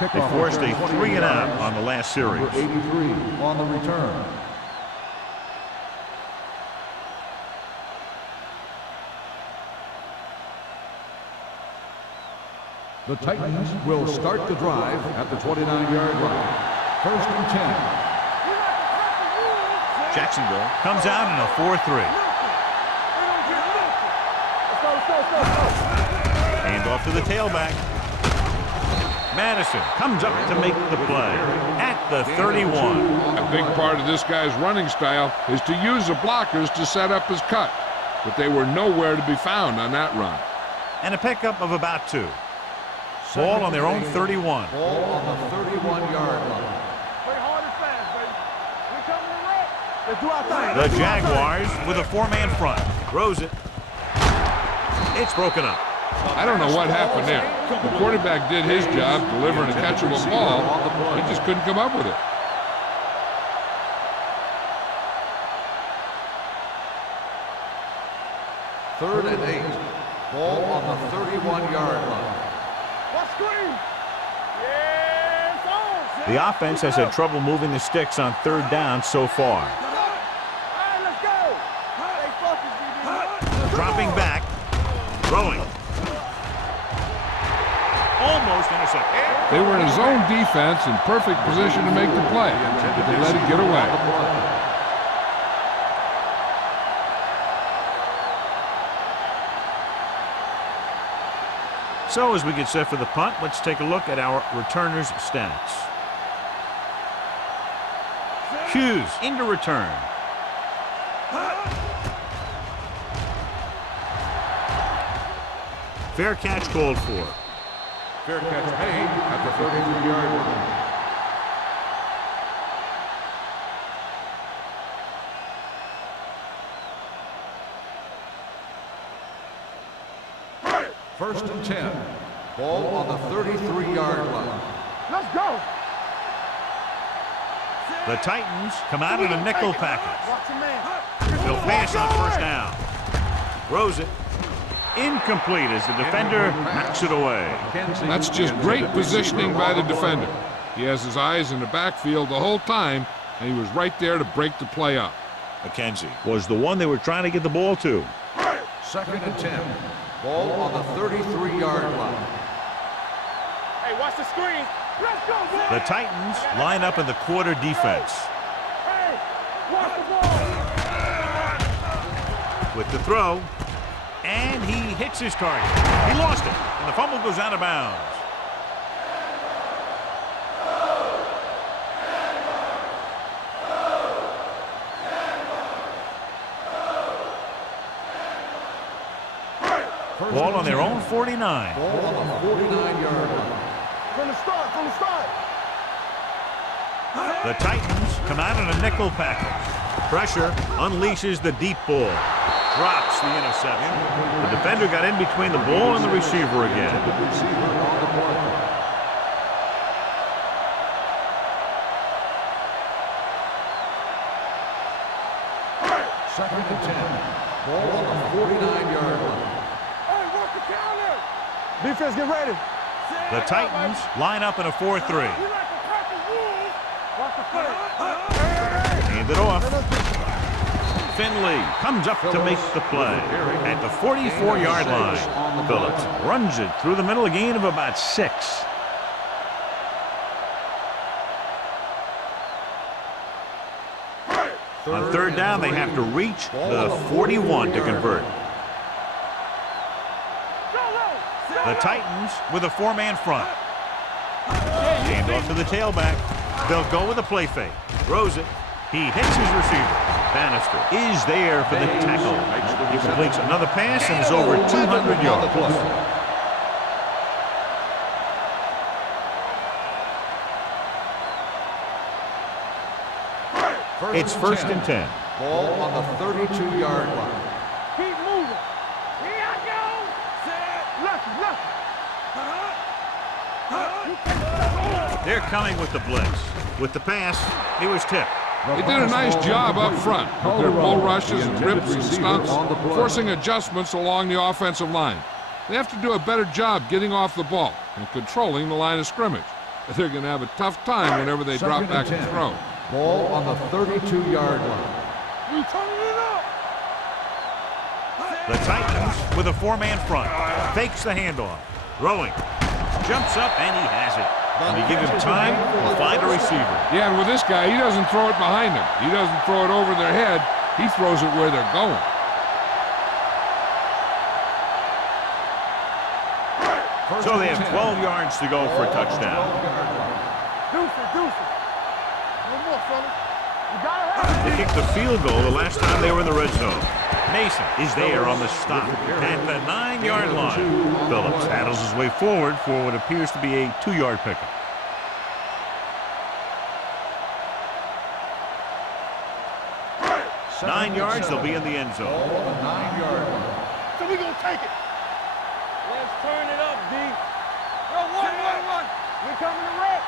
They forced a 3-and-out on the last series. Number 83 on the return. The Titans will start the drive at the 29-yard line. First and 10. Jacksonville comes out in a 4-3. Hand off to the tailback. Madison comes up to make the play at the 31. A big part of this guy's running style is to use the blockers to set up his cut, but they were nowhere to be found on that run. And a pickup of about 2. Ball on their own 31. Ball on the 31-yard line. Play hard and fast, baby. We coming to rock. Let's do our thing. The Jaguars with a 4-man front. Throws it. It's broken up. I don't know what happened there. The quarterback did his job delivering a catchable ball. He just couldn't come up with it. Third and 8. Ball on the 31-yard line. What screen? Yeah, it's on. The offense has had trouble moving the sticks on third down so far. All right, let's go. Stay focused, BB. Dropping back. Throwing. Almost intercepted. intercepted. They were in a zone defense in perfect position to make the play, but they let it get away. So as we get set for the punt, let's take a look at our returners' stats. Hughes into return. Fair catch called for. Fair catch made at the 33-yard line. First and 10. Ball on the 33-yard line. Let's go. The Titans come out in a nickel package. Watch your man. They'll pass on first down. Throws it. Incomplete as the defender knocks it away. That's just great positioning by the defender. He has his eyes in the backfield the whole time, and he was right there to break the play up. McKenzie was the one they were trying to get the ball to. Second and 10. Ball on the 33-yard line. Hey, watch the screen. Let's go, boy. The Titans line up in the quarter defense. Hey, watch the ball. With the throw. And he hits his target. He lost it, and the fumble goes out of bounds. Ball on their own 49. Ball on the 49-yard line. From the start. The Titans come out in a nickel package. Pressure unleashes the deep ball. Drops the interception. The defender got in between the ball and the receiver again. Second and 10. Ball on the 49-yard line. Hey, work the counter. Defense, get ready. The Titans line up in a 4-3. You like the Packers rules. Watch the play. Hand it off. Finley comes up to make the play at the 44-yard line. Phillips runs it through the middle, a gain of about 6. On third down, they have to reach the 41 to convert. The Titans with a 4-man front. Hand off to the tailback. They'll go with a play fake. Throws it. He hits his receiver. Bannister is there for the tackle. He completes another pass and is over 200 yards. It's first and 10. Ball on the 32-yard line. Keep moving. Here I go. Left. They're coming with the blitz. With the pass, he was tipped. They did a nice job up front with their bull rushes and rips and stunts, forcing adjustments along the offensive line. They have to do a better job getting off the ball and controlling the line of scrimmage. They're going to have a tough time whenever they drop back and throw. Ball on the 32-yard line. We turning it up. The Titans with a 4-man front. Fakes the handoff. Throwing. Jumps up and he has it. When you give him time, he'll find a receiver. Yeah, and with this guy, he doesn't throw it behind them. He doesn't throw it over their head. He throws it where they're going. So they have 12 yards to go for a touchdown. Deuces. One more, fellas. You gotta have it. They kicked the field goal the last time they were in the red zone. Mason is there on the stop at the 9-yard line. Phillips paddles his way forward for what appears to be a 2-yard pickup. Nine yards, they'll be in the end zone. Ball on the 9-yard line. So we gonna take it. Let's turn it up, D. Yo, one. We coming to wreck.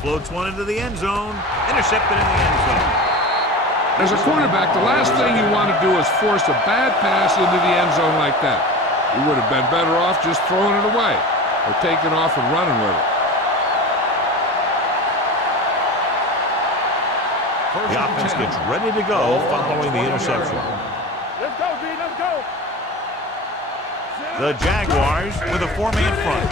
Floats one into the end zone. Intercepted in the end zone. As a quarterback, the last thing you want to do is force a bad pass into the end zone like that. You would have been better off just throwing it away or taking off and running with it. The offense gets ready to go following the interception. Let's go, D. Let's go. The Jaguars with a 4-man front.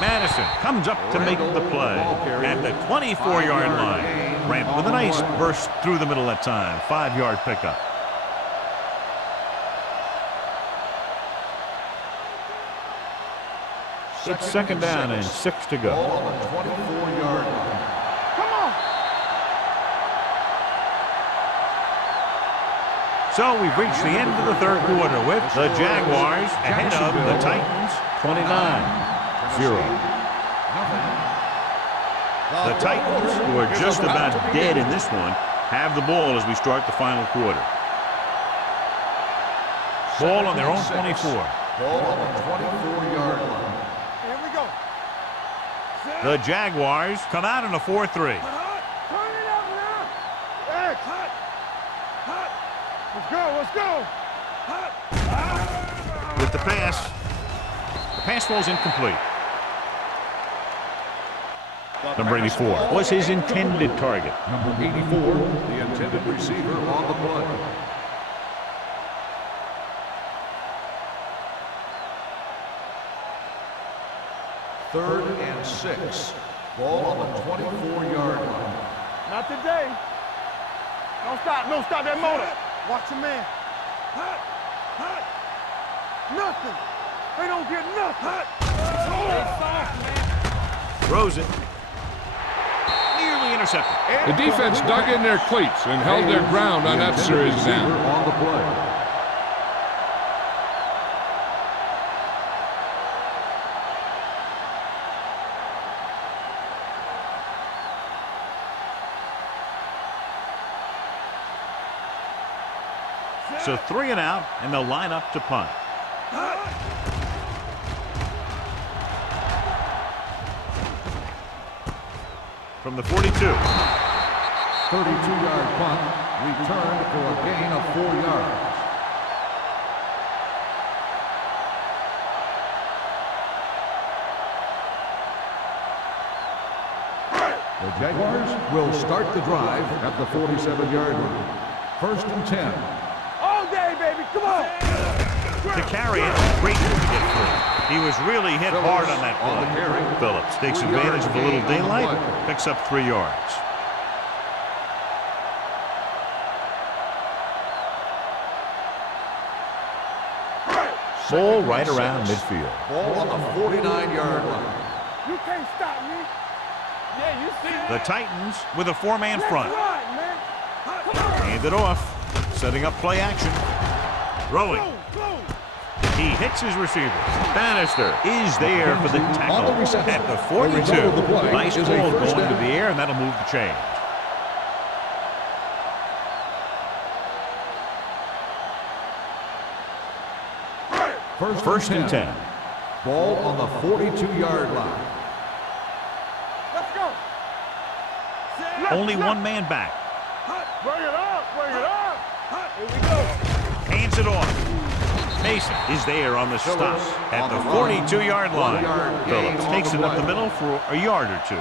Madison comes up to make the play at the 24-yard line. Grant with a nice burst through the middle that time. 5-yard pickup. It's second down and 6 to go. Ball on the 24-yard line. Come on. So we've reached the end of the third quarter with the Jaguars ahead of the Titans 29-0. The Titans, who are just about dead in this one, have the ball as we start the final quarter. Ball on their own 24. Ball on the 24-yard line. Here we go. The Jaguars come out in a 4-3. Turn it up now. X. Let's go. With the pass falls incomplete. Number 84 was his intended target. Number 84, the intended receiver on the play. Third and 6. Ball on the 24-yard line. Not today. Don't stop that motor. Watch your man. Nothing. They don't get nothing. Throws it. Nearly intercepted. The defense dug in their cleats and held their ground on that series down. On the play. So 3 and out, and they'll line up to punt. From the 42. 32-yard punt, returned for a gain of 4 yards. The Jaguars will start the drive at the 47-yard line. First and 10. All day, baby. Come on. To carry it, great move to get through. He was really hit hard on that on the play. carry. Phillips takes 3 yards advantage of a little gain on the daylight, play. picks up 3 yards. Ball right around midfield. Ball on the 49-yard line. You can't stop me. Yeah, you see that? The Titans with a 4-man Let's front. ride, man. Come on. Hand it off. Setting up play action. Throwing. Go. He hits his receiver. Bannister is there for the tackle On the reception. at the The result 42. of the play Nice is a ball first going to down. the air, and that'll move the chain. First and 10. Ball on the 42-yard line. Let's go. Only one man back. Bring it up. Here we go. Hands it off. Mason is there on the stop at the 42-yard line. 1-yard gain Phillips on takes the it up play. the middle for a yard or two.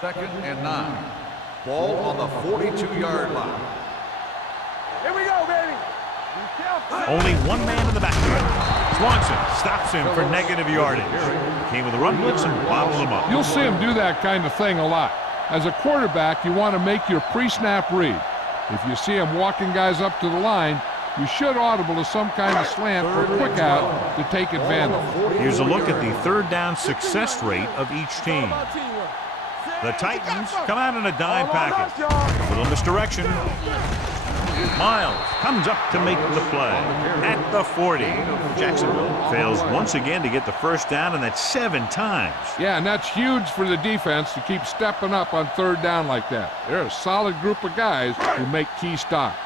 Second and 9. Ball on the 42-yard line. Here we go, baby. Be careful. Only one man in the backfield. Swanson stops him for negative yardage. Came with a run blitz and bobbled him up. You'll see him do that kind of thing a lot. As a quarterback, you want to make your pre-snap read. If you see him walking guys up to the line, you should audible to some kind of slant or quick out to take advantage. Here's a look at the third down success rate of each team. About teamwork. The Titans come out in a dime package. A little misdirection. Miles comes up to make the play at the 40. Jacksonville fails once again to get the first down, and that's 7 times. Yeah, and that's huge for the defense to keep stepping up on third down like that. They're a solid group of guys who make key stops.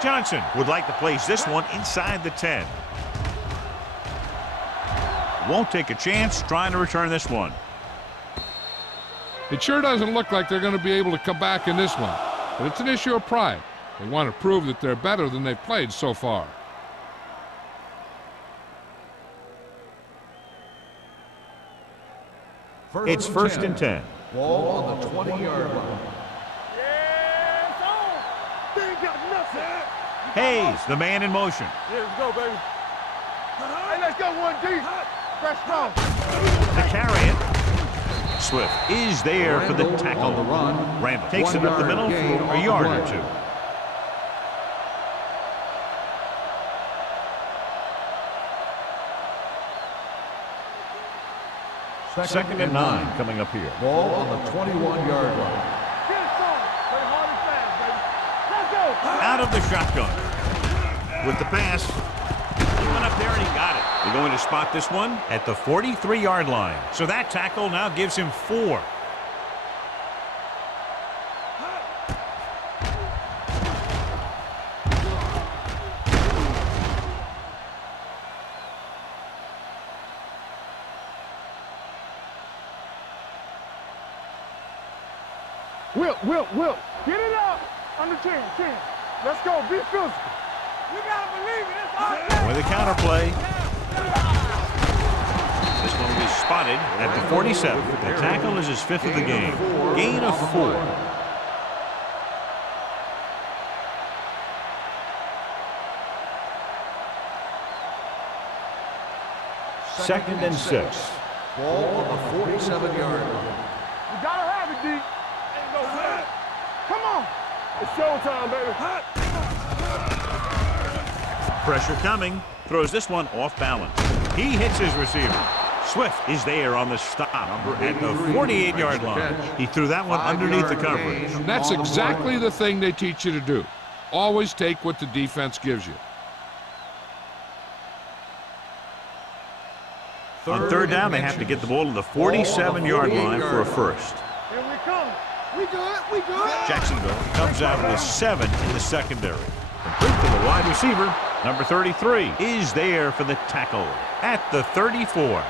Johnson would like to place this one inside the 10. Won't take a chance trying to return this one. It sure doesn't look like they're going to be able to come back in this one, but it's an issue of pride. They want to prove that they're better than they've played so far. It's first and 10. Ball on the 20-yard line. Yeah, it's on. They ain't got nothing. Hayes, the man in motion. Yeah, let's go, baby. Hey, let's go, 1D. Fresh strong. To carry it. Swift is there for the Randall tackle. on the run. Randall takes it up the middle gain for on a the yard play. or two. Second and 9 coming up here. Ball on the 21-yard line. Get it strong. Play hard and fast, baby. Let's go. Out of the shotgun. With the pass. He went up there and he got it. They're going to spot this one at the 43-yard line. So that tackle now gives him 4. Will. Get it up. Under 10. Let's go. Be physical. You gotta believe it. It's our day. With a counter play. This one will be spotted at the 47. The tackle is his 5th of the game. Gain of 4. Second and 6. Ball on the 47-yard line. You gotta have it, D. Ain't no way. Come on. It's showtime, baby. Pressure coming. Throws this one off balance. He hits his receiver. Swift is there on the stop at the 48-yard line. He threw that one underneath the coverage. That's exactly the thing they teach you to do. Always take what the defense gives you. On third down, they have to get the ball to the 47-yard line for a first. Here we come. We good. Jacksonville comes out with 7 in the secondary. Complete to the wide receiver. Number 33 is there for the tackle at the 34.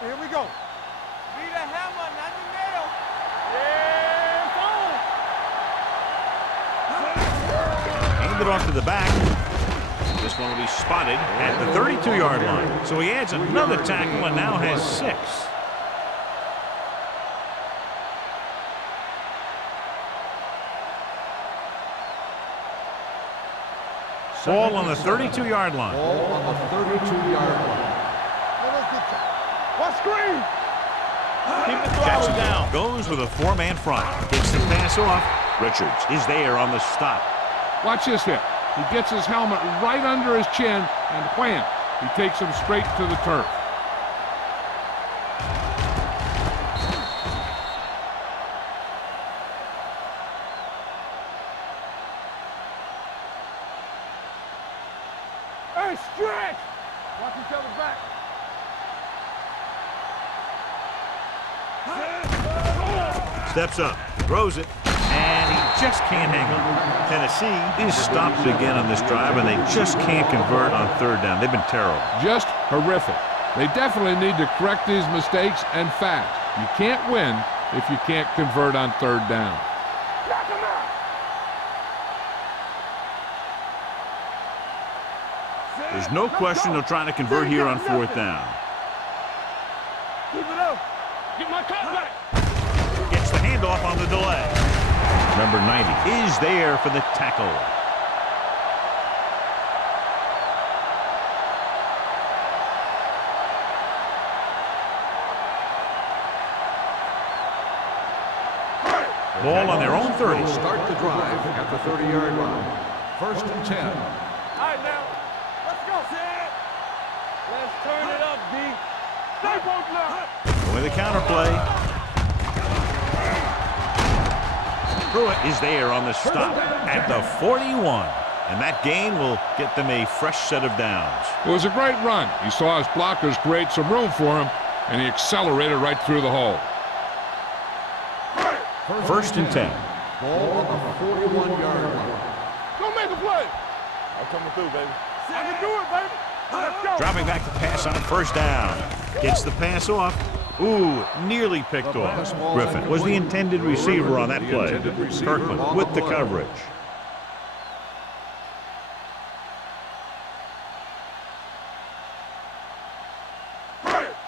Here we go. Be the hammer, not the nail. Yeah, Hand it off to the back. This one will be spotted at the 32-yard line. So he adds another tackle and now has 6. Ball on the 32-yard line. Ball on the 32-yard line. What screen? Jackson down. Goes with a 4-man front. Takes the pass off. Richards is there on the stop. Watch this hit. He gets his helmet right under his chin, and wham, he takes him straight to the turf. Hey, stretch! Watch each other back. Steps up, throws it, and he just can't hang on. Tennessee is stopped again on this drive, and they just can't convert on third down. They've been terrible. Just horrific. They definitely need to correct these mistakes and fast. You can't win if you can't convert on third down. Knock him out. There's no question they're trying to convert here on fourth down. Keep it up. Get my cut back. Gets the handoff on the delay. Number 90 is there for the tackle. Ball on their own 30. Will start the drive at the 30-yard line. First and 10. All right, now. Let's go. Let's turn it up, D. Stay both left. With a counter play. Pruitt is there on the stop at the 41. And that gain will get them a fresh set of downs. It was a great run. He saw his blockers create some room for him, and he accelerated right through the hole. First and 10. Ball on the 41-yard line. Go make a play. I'm coming through, baby. I can do it, baby. Let's go. Dropping back to pass on first down. Gets the pass off. Ooh, nearly picked off. Griffin was the intended receiver on that play. Kirkland with the coverage.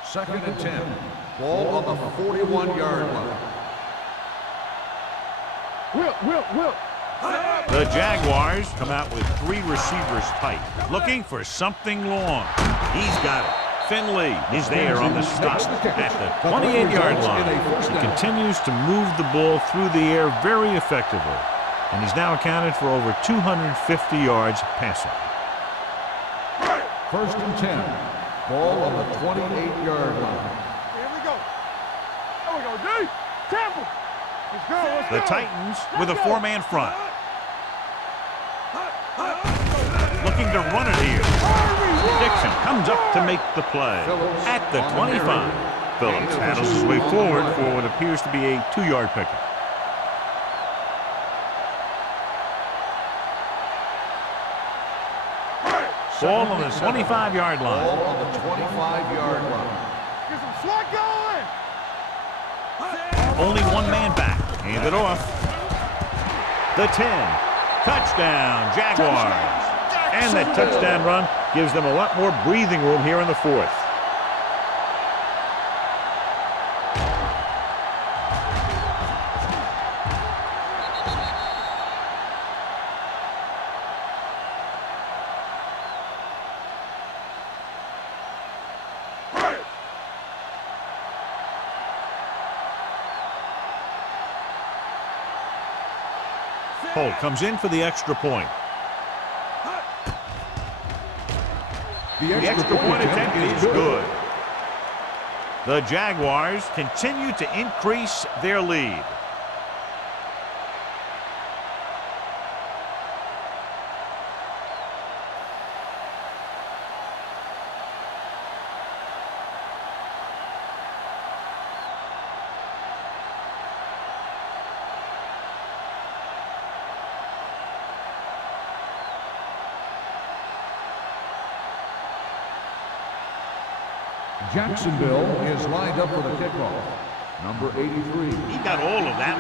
Second and 10. Ball on the 41-yard line. Whip. The Jaguars come out with 3 receivers tight, looking for something long. He's got it. Finley is there on the stop at the 28-yard line. He continues to move the ball through the air very effectively, and he's now accounted for over 250 yards passing. First and 10. Ball on the 28-yard line. Here we go. There we go, D. Temple. Let's go. The Titans with a 4-man front. Looking to run it here. Dixon comes up to make the play at the 25. Phillips handles his way forward for what appears to be a 2-yard pickup. Ball on the 25-yard line. Ball on the 25-yard line. Get some slot going. Only 1 man back. Hand it off. The 10. Touchdown, Jaguars. And that touchdown run gives them a lot more breathing room here in the 4th. Holt comes in for the extra point. The extra point attempt is good. The Jaguars continue to increase their lead. Jacksonville is lined up for the kickoff. Number 83. He got all of that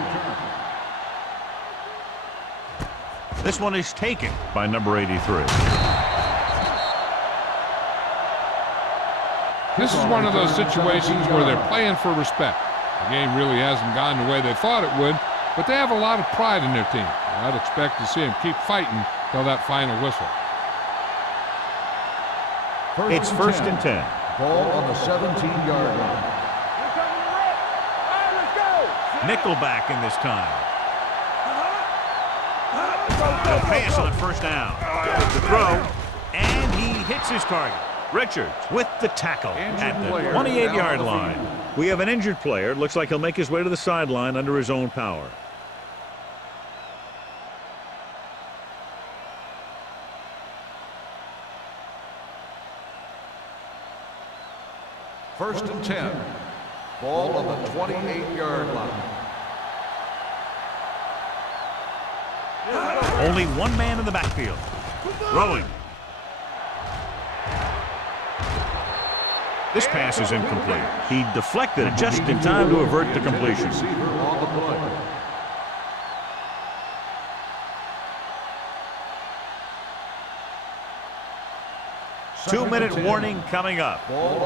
one. This one is taken by number 83. This is one of those situations where they're playing for respect. The game really hasn't gone the way they thought it would, but they have a lot of pride in their team. I'd expect to see them keep fighting till that final whistle. It's first and 10. Ball on the 17-yard line. Nickelback in this time. They'll pass on first down. The throw, and he hits his target. Richards with the tackle at the 28-yard line. We have an injured player. It looks like he'll make his way to the sideline under his own power. First and 10. Ball on the 28-yard line. Only 1 man in the backfield. Throwing. This pass is incomplete. He deflected it just in time to avert the completion. Receiver on the play. Two-minute warning coming up.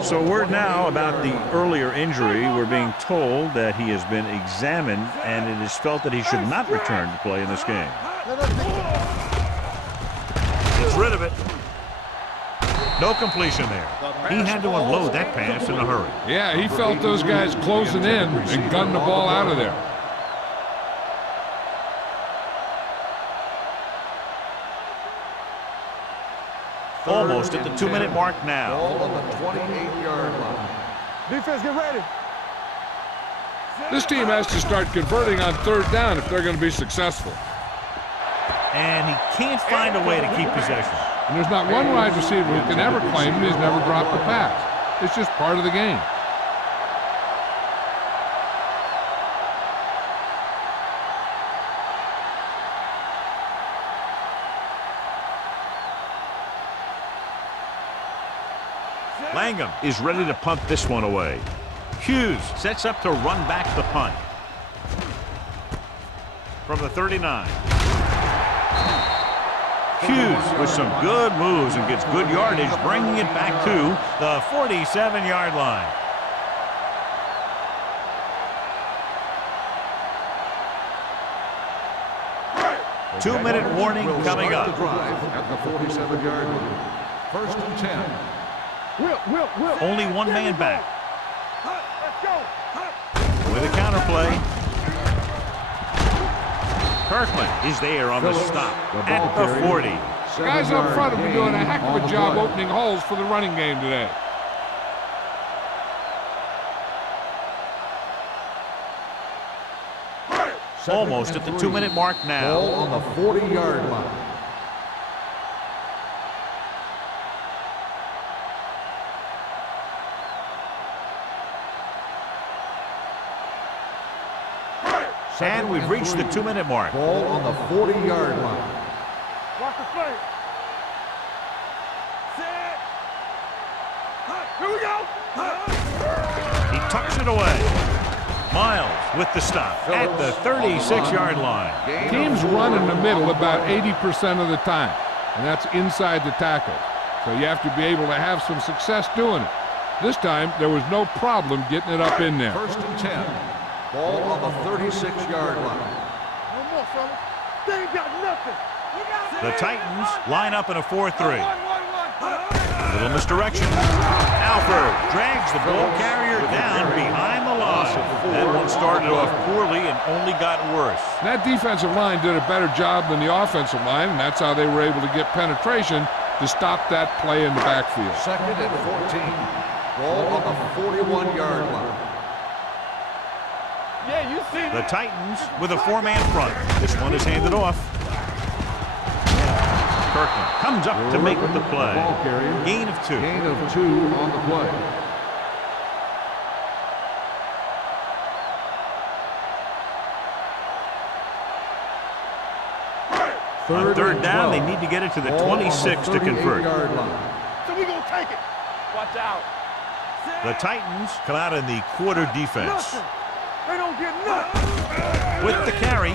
So word now about the earlier injury. We're being told that he has been examined and it is felt that he should not return to play in this game. Gets rid of it. No completion there. He had to unload that pass in a hurry. Yeah, he felt those guys closing in and gunned the ball out of there. Almost at the 2-minute mark now. Ball on the 28-yard line. Defense, get ready. This team has to start converting on 3rd down if they're going to be successful. And he can't find a way to keep possession. And there's not one wide receiver who can ever claim he's never dropped a pass. It's just part of the game. Langham is ready to punt this one away. Hughes sets up to run back the punt. From the 39. Hughes with some good moves and gets good yardage, bringing it back to the 47-yard line. Two-minute warning coming up. The drive at the 47-yard line. First and 10. Will. Only one man back. Let's go. With a counterplay. Kirkland is there on the stop at the 40. Guys up front have been doing a heck of a job opening holes for the running game today. Almost at the 2-minute mark now. Ball on the 40-yard line. And we've reached the 2-minute mark. Ball on the 40-yard line. Watch the play. Set. Here we go. He tucks it away. Miles with the stop at the 36-yard line. Teams run in the middle about 80% of the time, and that's inside the tackle. So you have to be able to have some success doing it. This time, there was no problem getting it up in there. First and 10. Ball on the 36-yard line. No more, fella. They ain't got nothing. The Titans line up in a 4-3. Little misdirection. Alford drags the ball carrier down behind the line. That one started off poorly and only got worse. That defensive line did a better job than the offensive line, and that's how they were able to get penetration to stop that play in the backfield. Second and 14. Ball on the 41-yard line. Yeah, you see The Titans with a 4-man front. This one is handed off. Kirkland comes up to make the play. Gain of 2. Gain of 2 on the play. On third down, they need to get it to the 26 to convert. So we gonna take it. Watch out. The Titans come out in the quarter defense. Nothing. They don't get nothing. With the carry,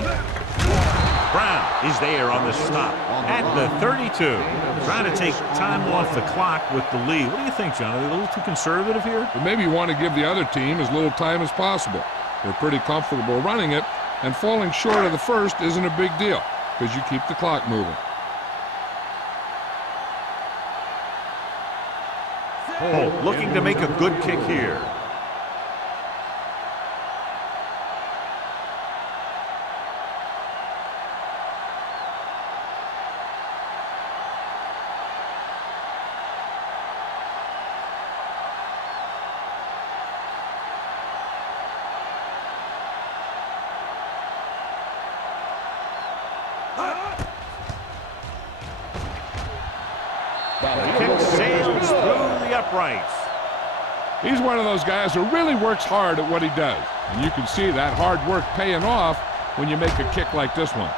Brown is there on the stop at the 32. Trying to take time off the clock with the lead. What do you think, John? Are they a little too conservative here? But maybe you want to give the other team as little time as possible. They're pretty comfortable running it, and falling short of the first isn't a big deal because you keep the clock moving. Holt looking to make a good kick here. The kick sails through the uprights. He's one of those guys who really works hard at what he does. And you can see that hard work paying off when you make a kick like this one.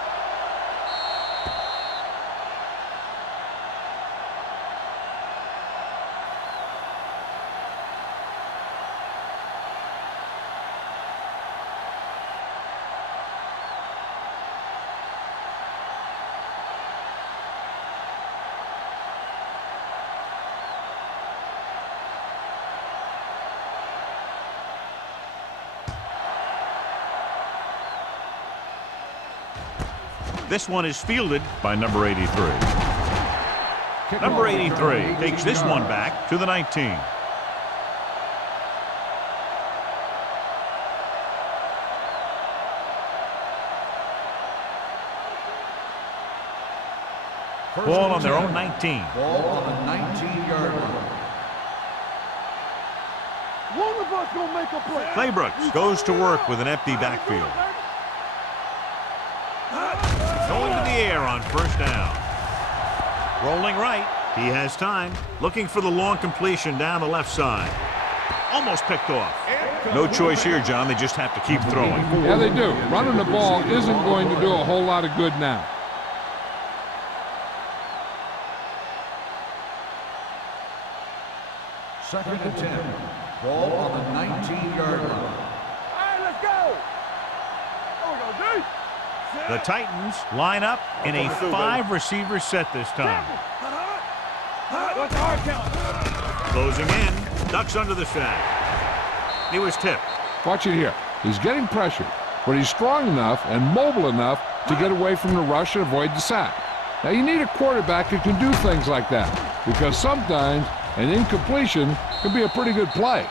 This one is fielded by number 83. Number 83 takes this one back to the 19. Ball on their own 19. Ball on the 19-yard line. One of us gonna make a play. Claybrooks goes to work with an empty backfield. Going to the air on first down. Rolling right. He has time. Looking for the long completion down the left side. Almost picked off. No choice here, John. They just have to keep throwing. Yeah, they do. Running the ball isn't going to do a whole lot of good now. Second and 10. Ball on the 19-yard line. All right, let's go. There we go, D. The Titans line up in a 5-receiver set this time. What's the hard count? Closing in. Ducks under the sack. He was tipped. Watch it here. He's getting pressured, but he's strong enough and mobile enough to get away from the rush and avoid the sack. Now, you need a quarterback who can do things like that, because sometimes an incompletion can be a pretty good play.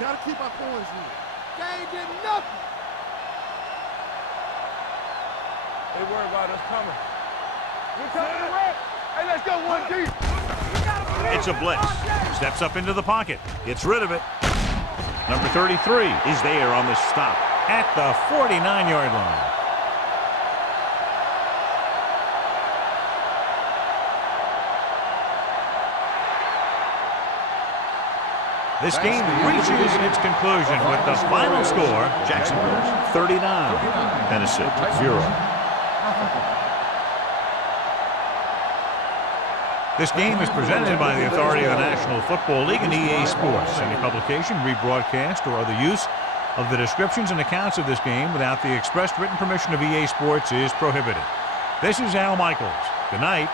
Gotta keep our points in. They ain't getting nothing. They worry about us coming. We're coming direct. Hey, let's go 1 deep. It's a blitz. Steps up into the pocket. Gets rid of it. Number 33 is there on the stop at the 49-yard line. This game reaches its conclusion with the final score, Jacksonville 39, Tennessee 0. This game is presented by the authority of the National Football League and EA Sports. Any publication, rebroadcast, or other use of the descriptions and accounts of this game without the expressed written permission of EA Sports is prohibited. This is Al Michaels. Good night.